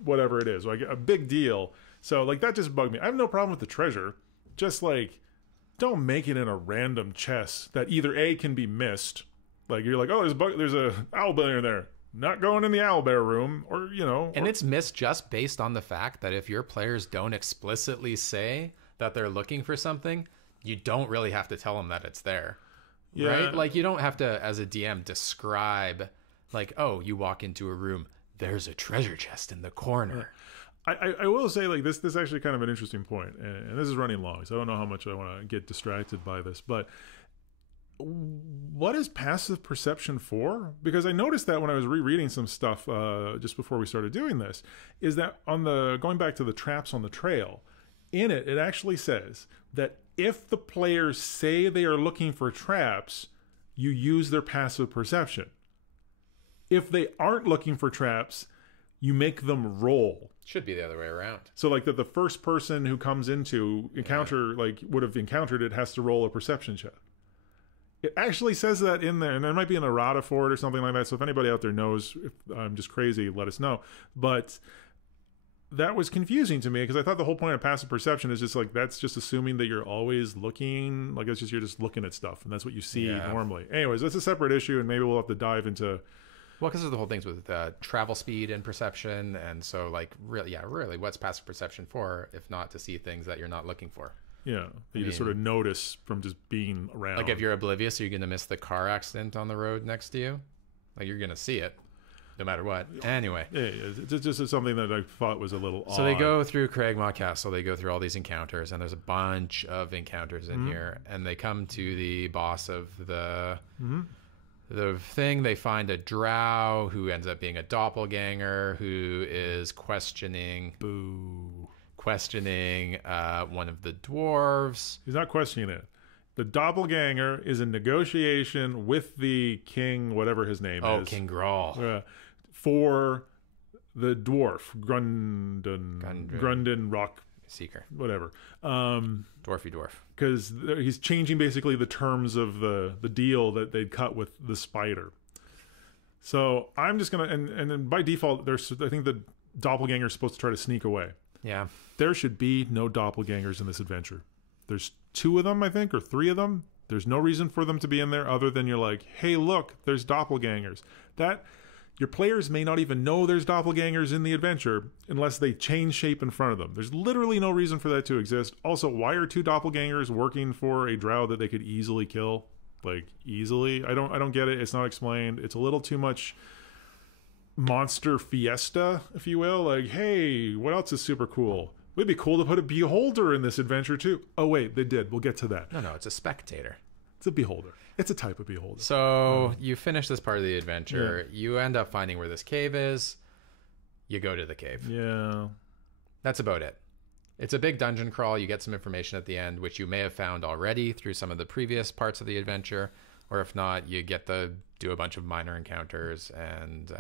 whatever it is, like a big deal. So like that just bugged me. I have no problem with the treasure, just like don't make it in a random chest that either A can be missed, like you're like, oh, there's a owlbear in there, not going in the owlbear room, or and it's missed just based on the fact that if your players don't explicitly say that they're looking for something, you don't really have to tell them that it's there. Right? Like you don't have to, as a DM, describe like, oh, you walk into a room, there's a treasure chest in the corner. I will say, like, this is actually kind of an interesting point, and this is running long, so I don't know how much I want to get distracted by this, but what is passive perception for? Because I noticed that when I was rereading some stuff just before we started doing this, is that going back to the traps on the trail, in it actually says that if the players say they are looking for traps, you use their passive perception. If they aren't looking for traps, you make them roll. Should be the other way around. So like that the first person who comes into like would have encountered it has to roll a perception check. It actually says that in there, and there might be an errata for it or something like that. So if anybody out there knows if I'm just crazy, let us know. But that was confusing to me because I thought the whole point of passive perception is just like that's just assuming that you're always looking, like you're just looking at stuff and that's what you see normally. Anyways, that's a separate issue, and maybe we'll have to dive into Well, because of the whole things with travel speed and perception, and so like really, what's passive perception for if not to see things that you're not looking for? Yeah, you just sort of notice from just being around. Like if you're oblivious, you're going to miss the car accident on the road next to you. Like you're going to see it, no matter what. Anyway. Yeah, it's just something that I thought was a little odd. So they go through Cragmaw Castle, they go through all these encounters, and there's a bunch of encounters in here, and they come to the boss of the thing. They find a drow who ends up being a doppelganger who is questioning one of the dwarves. He's not questioning it. The doppelganger is in negotiation with the king, whatever his name is. Oh, King Grawl. For the dwarf, Grundon Rock Seeker. Whatever. Dwarfy dwarf. Because he's changing basically the terms of the deal that they'd cut with the spider. So I'm just going to... And then by default, I think the doppelganger is supposed to try to sneak away. Yeah. There should be no doppelgangers in this adventure. There's 2 of them, I think, or 3 of them. There's no reason for them to be in there other than you're like, hey, look, there's doppelgangers. Your players may not even know there's doppelgangers in the adventure unless they change shape in front of them. There's literally no reason for that to exist. Also, why are 2 doppelgangers working for a drow that they could easily kill? Like, easily? I don't get it. It's not explained. It's a little too much monster fiesta, if you will. Like, hey, what else is super cool? It'd be cool to put a beholder in this adventure too. Oh wait, they did. We'll get to that. No, it's a spectator. It's a beholder. It's a type of beholder. So you finish this part of the adventure. Yeah. You end up finding where this cave is. You go to the cave. Yeah. That's about it. It's a big dungeon crawl. You get some information at the end, which you may have found already through some of the previous parts of the adventure. Or if not, you get to do a bunch of minor encounters and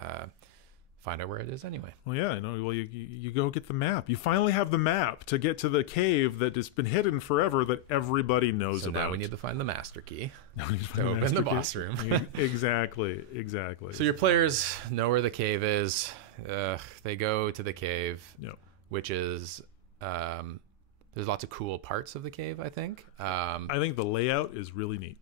find out where it is anyway. Well, yeah, well, you go get the map. You finally have the map to get to the cave that has been hidden forever that everybody knows about. So now we need to find the master key to open the boss room. Exactly. So your players know where the cave is. They go to the cave, which is... there's lots of cool parts of the cave, I think. I think the layout is really neat.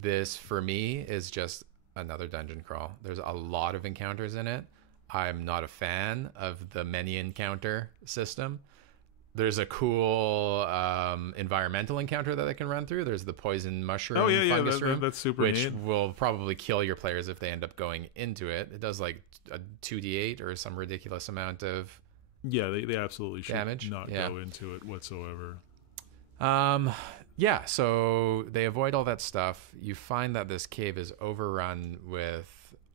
This, for me, is just another dungeon crawl. There's a lot of encounters in it. I'm not a fan of the many encounter system. There's a cool environmental encounter that they can run through. There's the poison mushroom fungus room, that's super which neat. Will probably kill your players if they end up going into it. It does like a 2d8 or some ridiculous amount of they absolutely should damage. Not go into it whatsoever. So they avoid all that stuff. You find that this cave is overrun with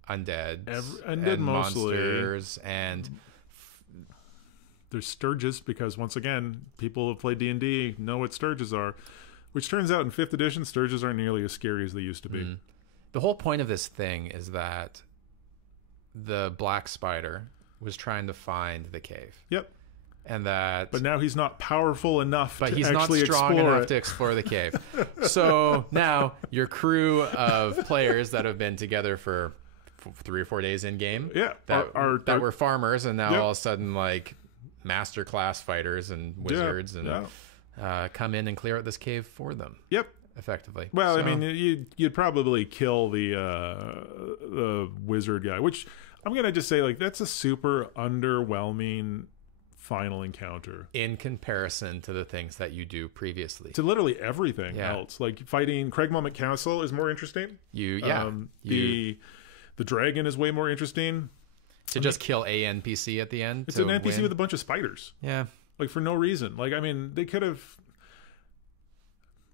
undead and monsters, and there's sturges, because once again, people who have played D&D know what sturges are, which turns out in 5th edition, sturges aren't nearly as scary as they used to be. The whole point of this thing is that the black spider was trying to find the cave. Yep. And that, but now he's not powerful enough. But to he's actually not strong explore enough it. to explore the cave. So now your crew of players that have been together for 3 or 4 days in game, that were farmers, and now all of a sudden like master class fighters and wizards come in and clear out this cave for them. Yep. Effectively. Well, I mean, you'd probably kill the wizard guy, which I'm gonna just say, like, that's a super underwhelming final encounter in comparison to the things that you do previously, to literally everything else. Like fighting Cragmaw Castle is more interesting. The dragon is way more interesting. Just kill a NPC at the end. It's an NPC with a bunch of spiders. Yeah, like for no reason. Like, I mean, they could have.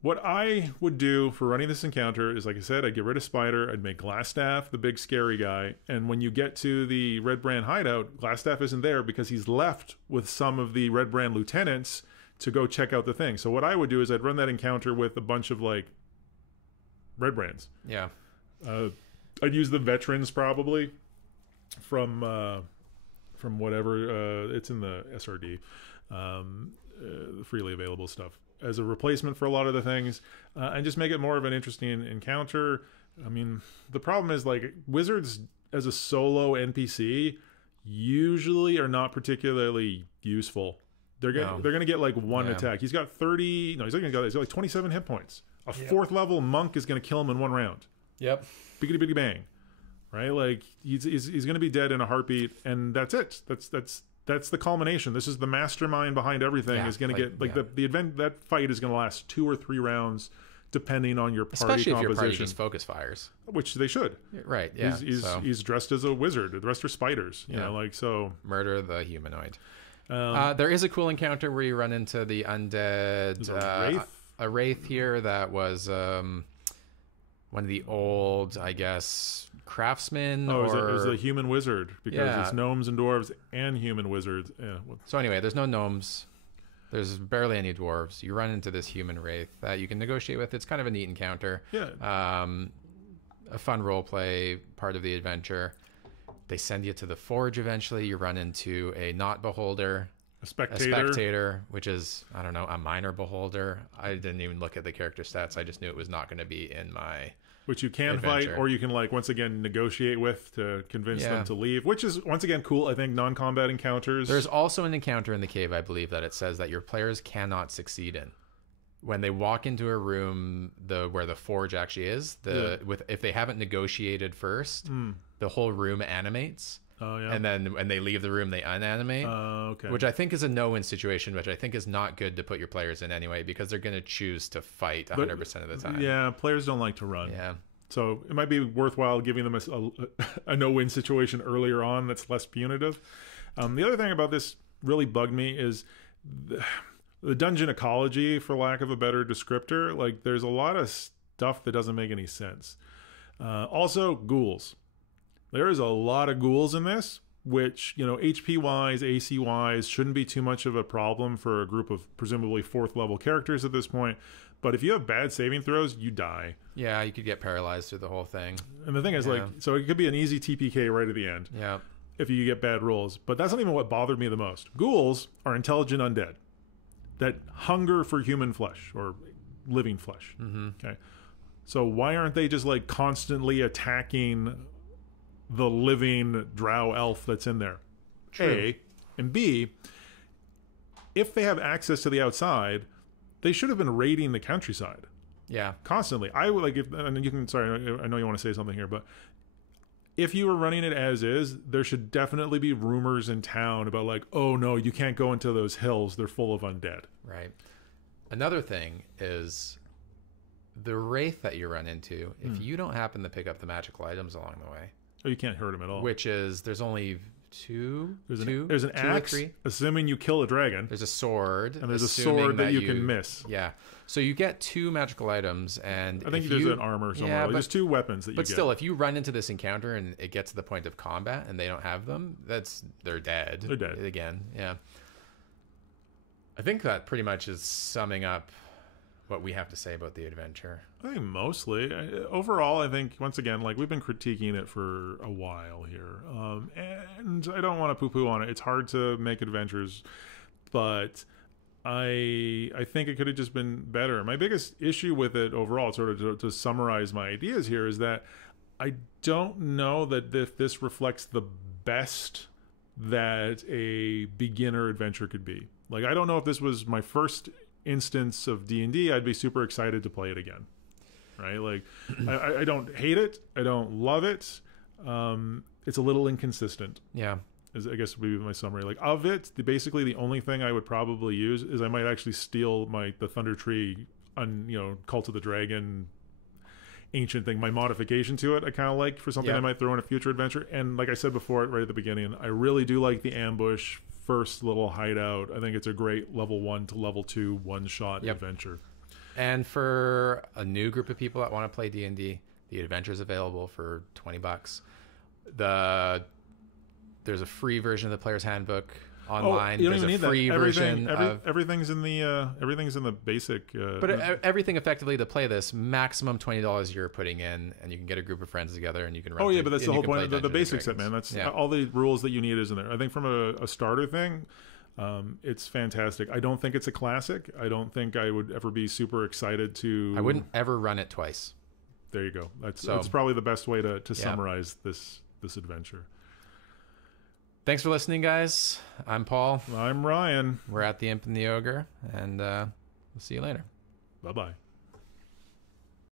What I would do for running this encounter is, like I said, I'd get rid of Spider, I'd make Glassstaff the big scary guy, and when you get to the Red Brand hideout, Glassstaff isn't there because he's left with some of the Red Brand lieutenants to go check out the thing. So what I would do is I'd run that encounter with a bunch of, like, Red Brands. Yeah. I'd use the veterans probably from whatever, it's in the SRD, the freely available stuff, as a replacement for a lot of the things, and just make it more of an interesting encounter. I mean, the problem is, like, wizards as a solo NPC usually are not particularly useful. They're gonna get like one attack. He's got 30. No, he's got like 27 hit points. A 4th level monk is gonna kill him in 1 round. Yep. Biggity bitty bang. right? Like he's going to be dead in a heartbeat, and that's it. That's the culmination. This is the mastermind behind everything. Is going to get the event. That fight is going to last 2 or 3 rounds, depending on your party Especially composition. if your party just focus fires, which they should. Right? Yeah. He's dressed as a wizard. The rest are spiders. You know, like so. Murder the humanoid. There is a cool encounter where you run into the undead a wraith here that was one of the old, I guess, craftsmen. Oh, it was a human wizard, because it's gnomes and dwarves and human wizards. Yeah. So anyway, there's no gnomes. There's barely any dwarves. You run into this human wraith that you can negotiate with. It's kind of a neat encounter. Yeah. A fun role play part of the adventure. They send you to the forge eventually. You run into a not beholder. A spectator, which is, I don't know, a minor beholder. I didn't even look at the character stats. I just knew it was not going to be in my which you can adventure. Fight, or you can, like, once again, negotiate with to convince them to leave, which is, once again, cool. I think non-combat encounters. There's also an encounter in the cave, I believe, that it says that your players cannot succeed in. When they walk into a room where the forge actually is, if they haven't negotiated first, the whole room animates. Oh, yeah. And then when they leave the room, they unanimate. Okay. Which I think is a no-win situation, which I think is not good to put your players in anyway, because they're going to choose to fight 100% of the time. Yeah, players don't like to run. Yeah. So it might be worthwhile giving them a no-win situation earlier on that's less punitive. The other thing about this really bugged me is the dungeon ecology, for lack of a better descriptor. Like, there's a lot of stuff that doesn't make any sense. Also, ghouls. There is a lot of ghouls in this, which, you know, HP wise, AC wise, shouldn't be too much of a problem for a group of presumably 4th level characters at this point. But if you have bad saving throws, you die. Yeah, you could get paralyzed through the whole thing. And the thing is, like, so it could be an easy TPK right at the end. Yeah. If you get bad rolls. But that's not even what bothered me the most. Ghouls are intelligent undead that hunger for human flesh or living flesh. Mm-hmm. Okay. So why aren't they just, like, constantly attacking the living drow elf that's in there? True. A. And B, if they have access to the outside, they should have been raiding the countryside. Yeah. Constantly. I would, like, and you can, sorry, I know you want to say something here, but if you were running it as is, there should definitely be rumors in town about, like, oh no, you can't go into those hills, they're full of undead. Right. Another thing is the wraith that you run into, if you don't happen to pick up the magical items along the way. Oh, you can't hurt him at all. Which is, there's only there's an axe, assuming you kill a dragon. There's a sword. And there's a sword that you can miss. Yeah. So you get 2 magical items, and I think there's an armor somewhere. There's 2 weapons that you get. But still, if you run into this encounter and it gets to the point of combat and they don't have them, they're dead. They're dead. Again, yeah. I think that pretty much is summing up what we have to say about the adventure. I think mostly. Overall, I think, once again, like, we've been critiquing it for a while here. And I don't want to poo-poo on it. It's hard to make adventures, but I think it could have just been better. My biggest issue with it overall, sort of to summarize my ideas here, is that I don't know that if this reflects the best that a beginner adventure could be. Like, I don't know if this was my first instance of D&D, I'd be super excited to play it again. Right? Like, I don't hate it. I don't love it. It's a little inconsistent. Yeah. I guess would be my summary. Like, of it, basically the only thing I would probably use is I might actually steal the Thundertree, Cult of the Dragon ancient thing, my modification to it. I kind of like for something I might throw in a future adventure. And like I said before, right at the beginning, I really do like the ambush first little hideout. I think it's a great level 1 to level 2 one-shot adventure. And for a new group of people that want to play D&D, the adventure is available for $20. There's a free version of the Player's Handbook online. You don't There's even a free need that. version of everything's in the basic. But everything effectively to play this, maximum $20 you're putting in, and you can get a group of friends together and you can run. Oh yeah, but that's the whole point of the basic set, man. That's all the rules that you need is in there. I think from a starter thing, it's fantastic. I don't think it's a classic. I don't think I would ever be super excited to. I wouldn't ever run it twice. There you go. That's probably the best way to summarize this adventure. Thanks for listening, guys. I'm Paul. I'm Ryan. We're at the Imp and the Ogre, and we'll see you later. Bye-bye.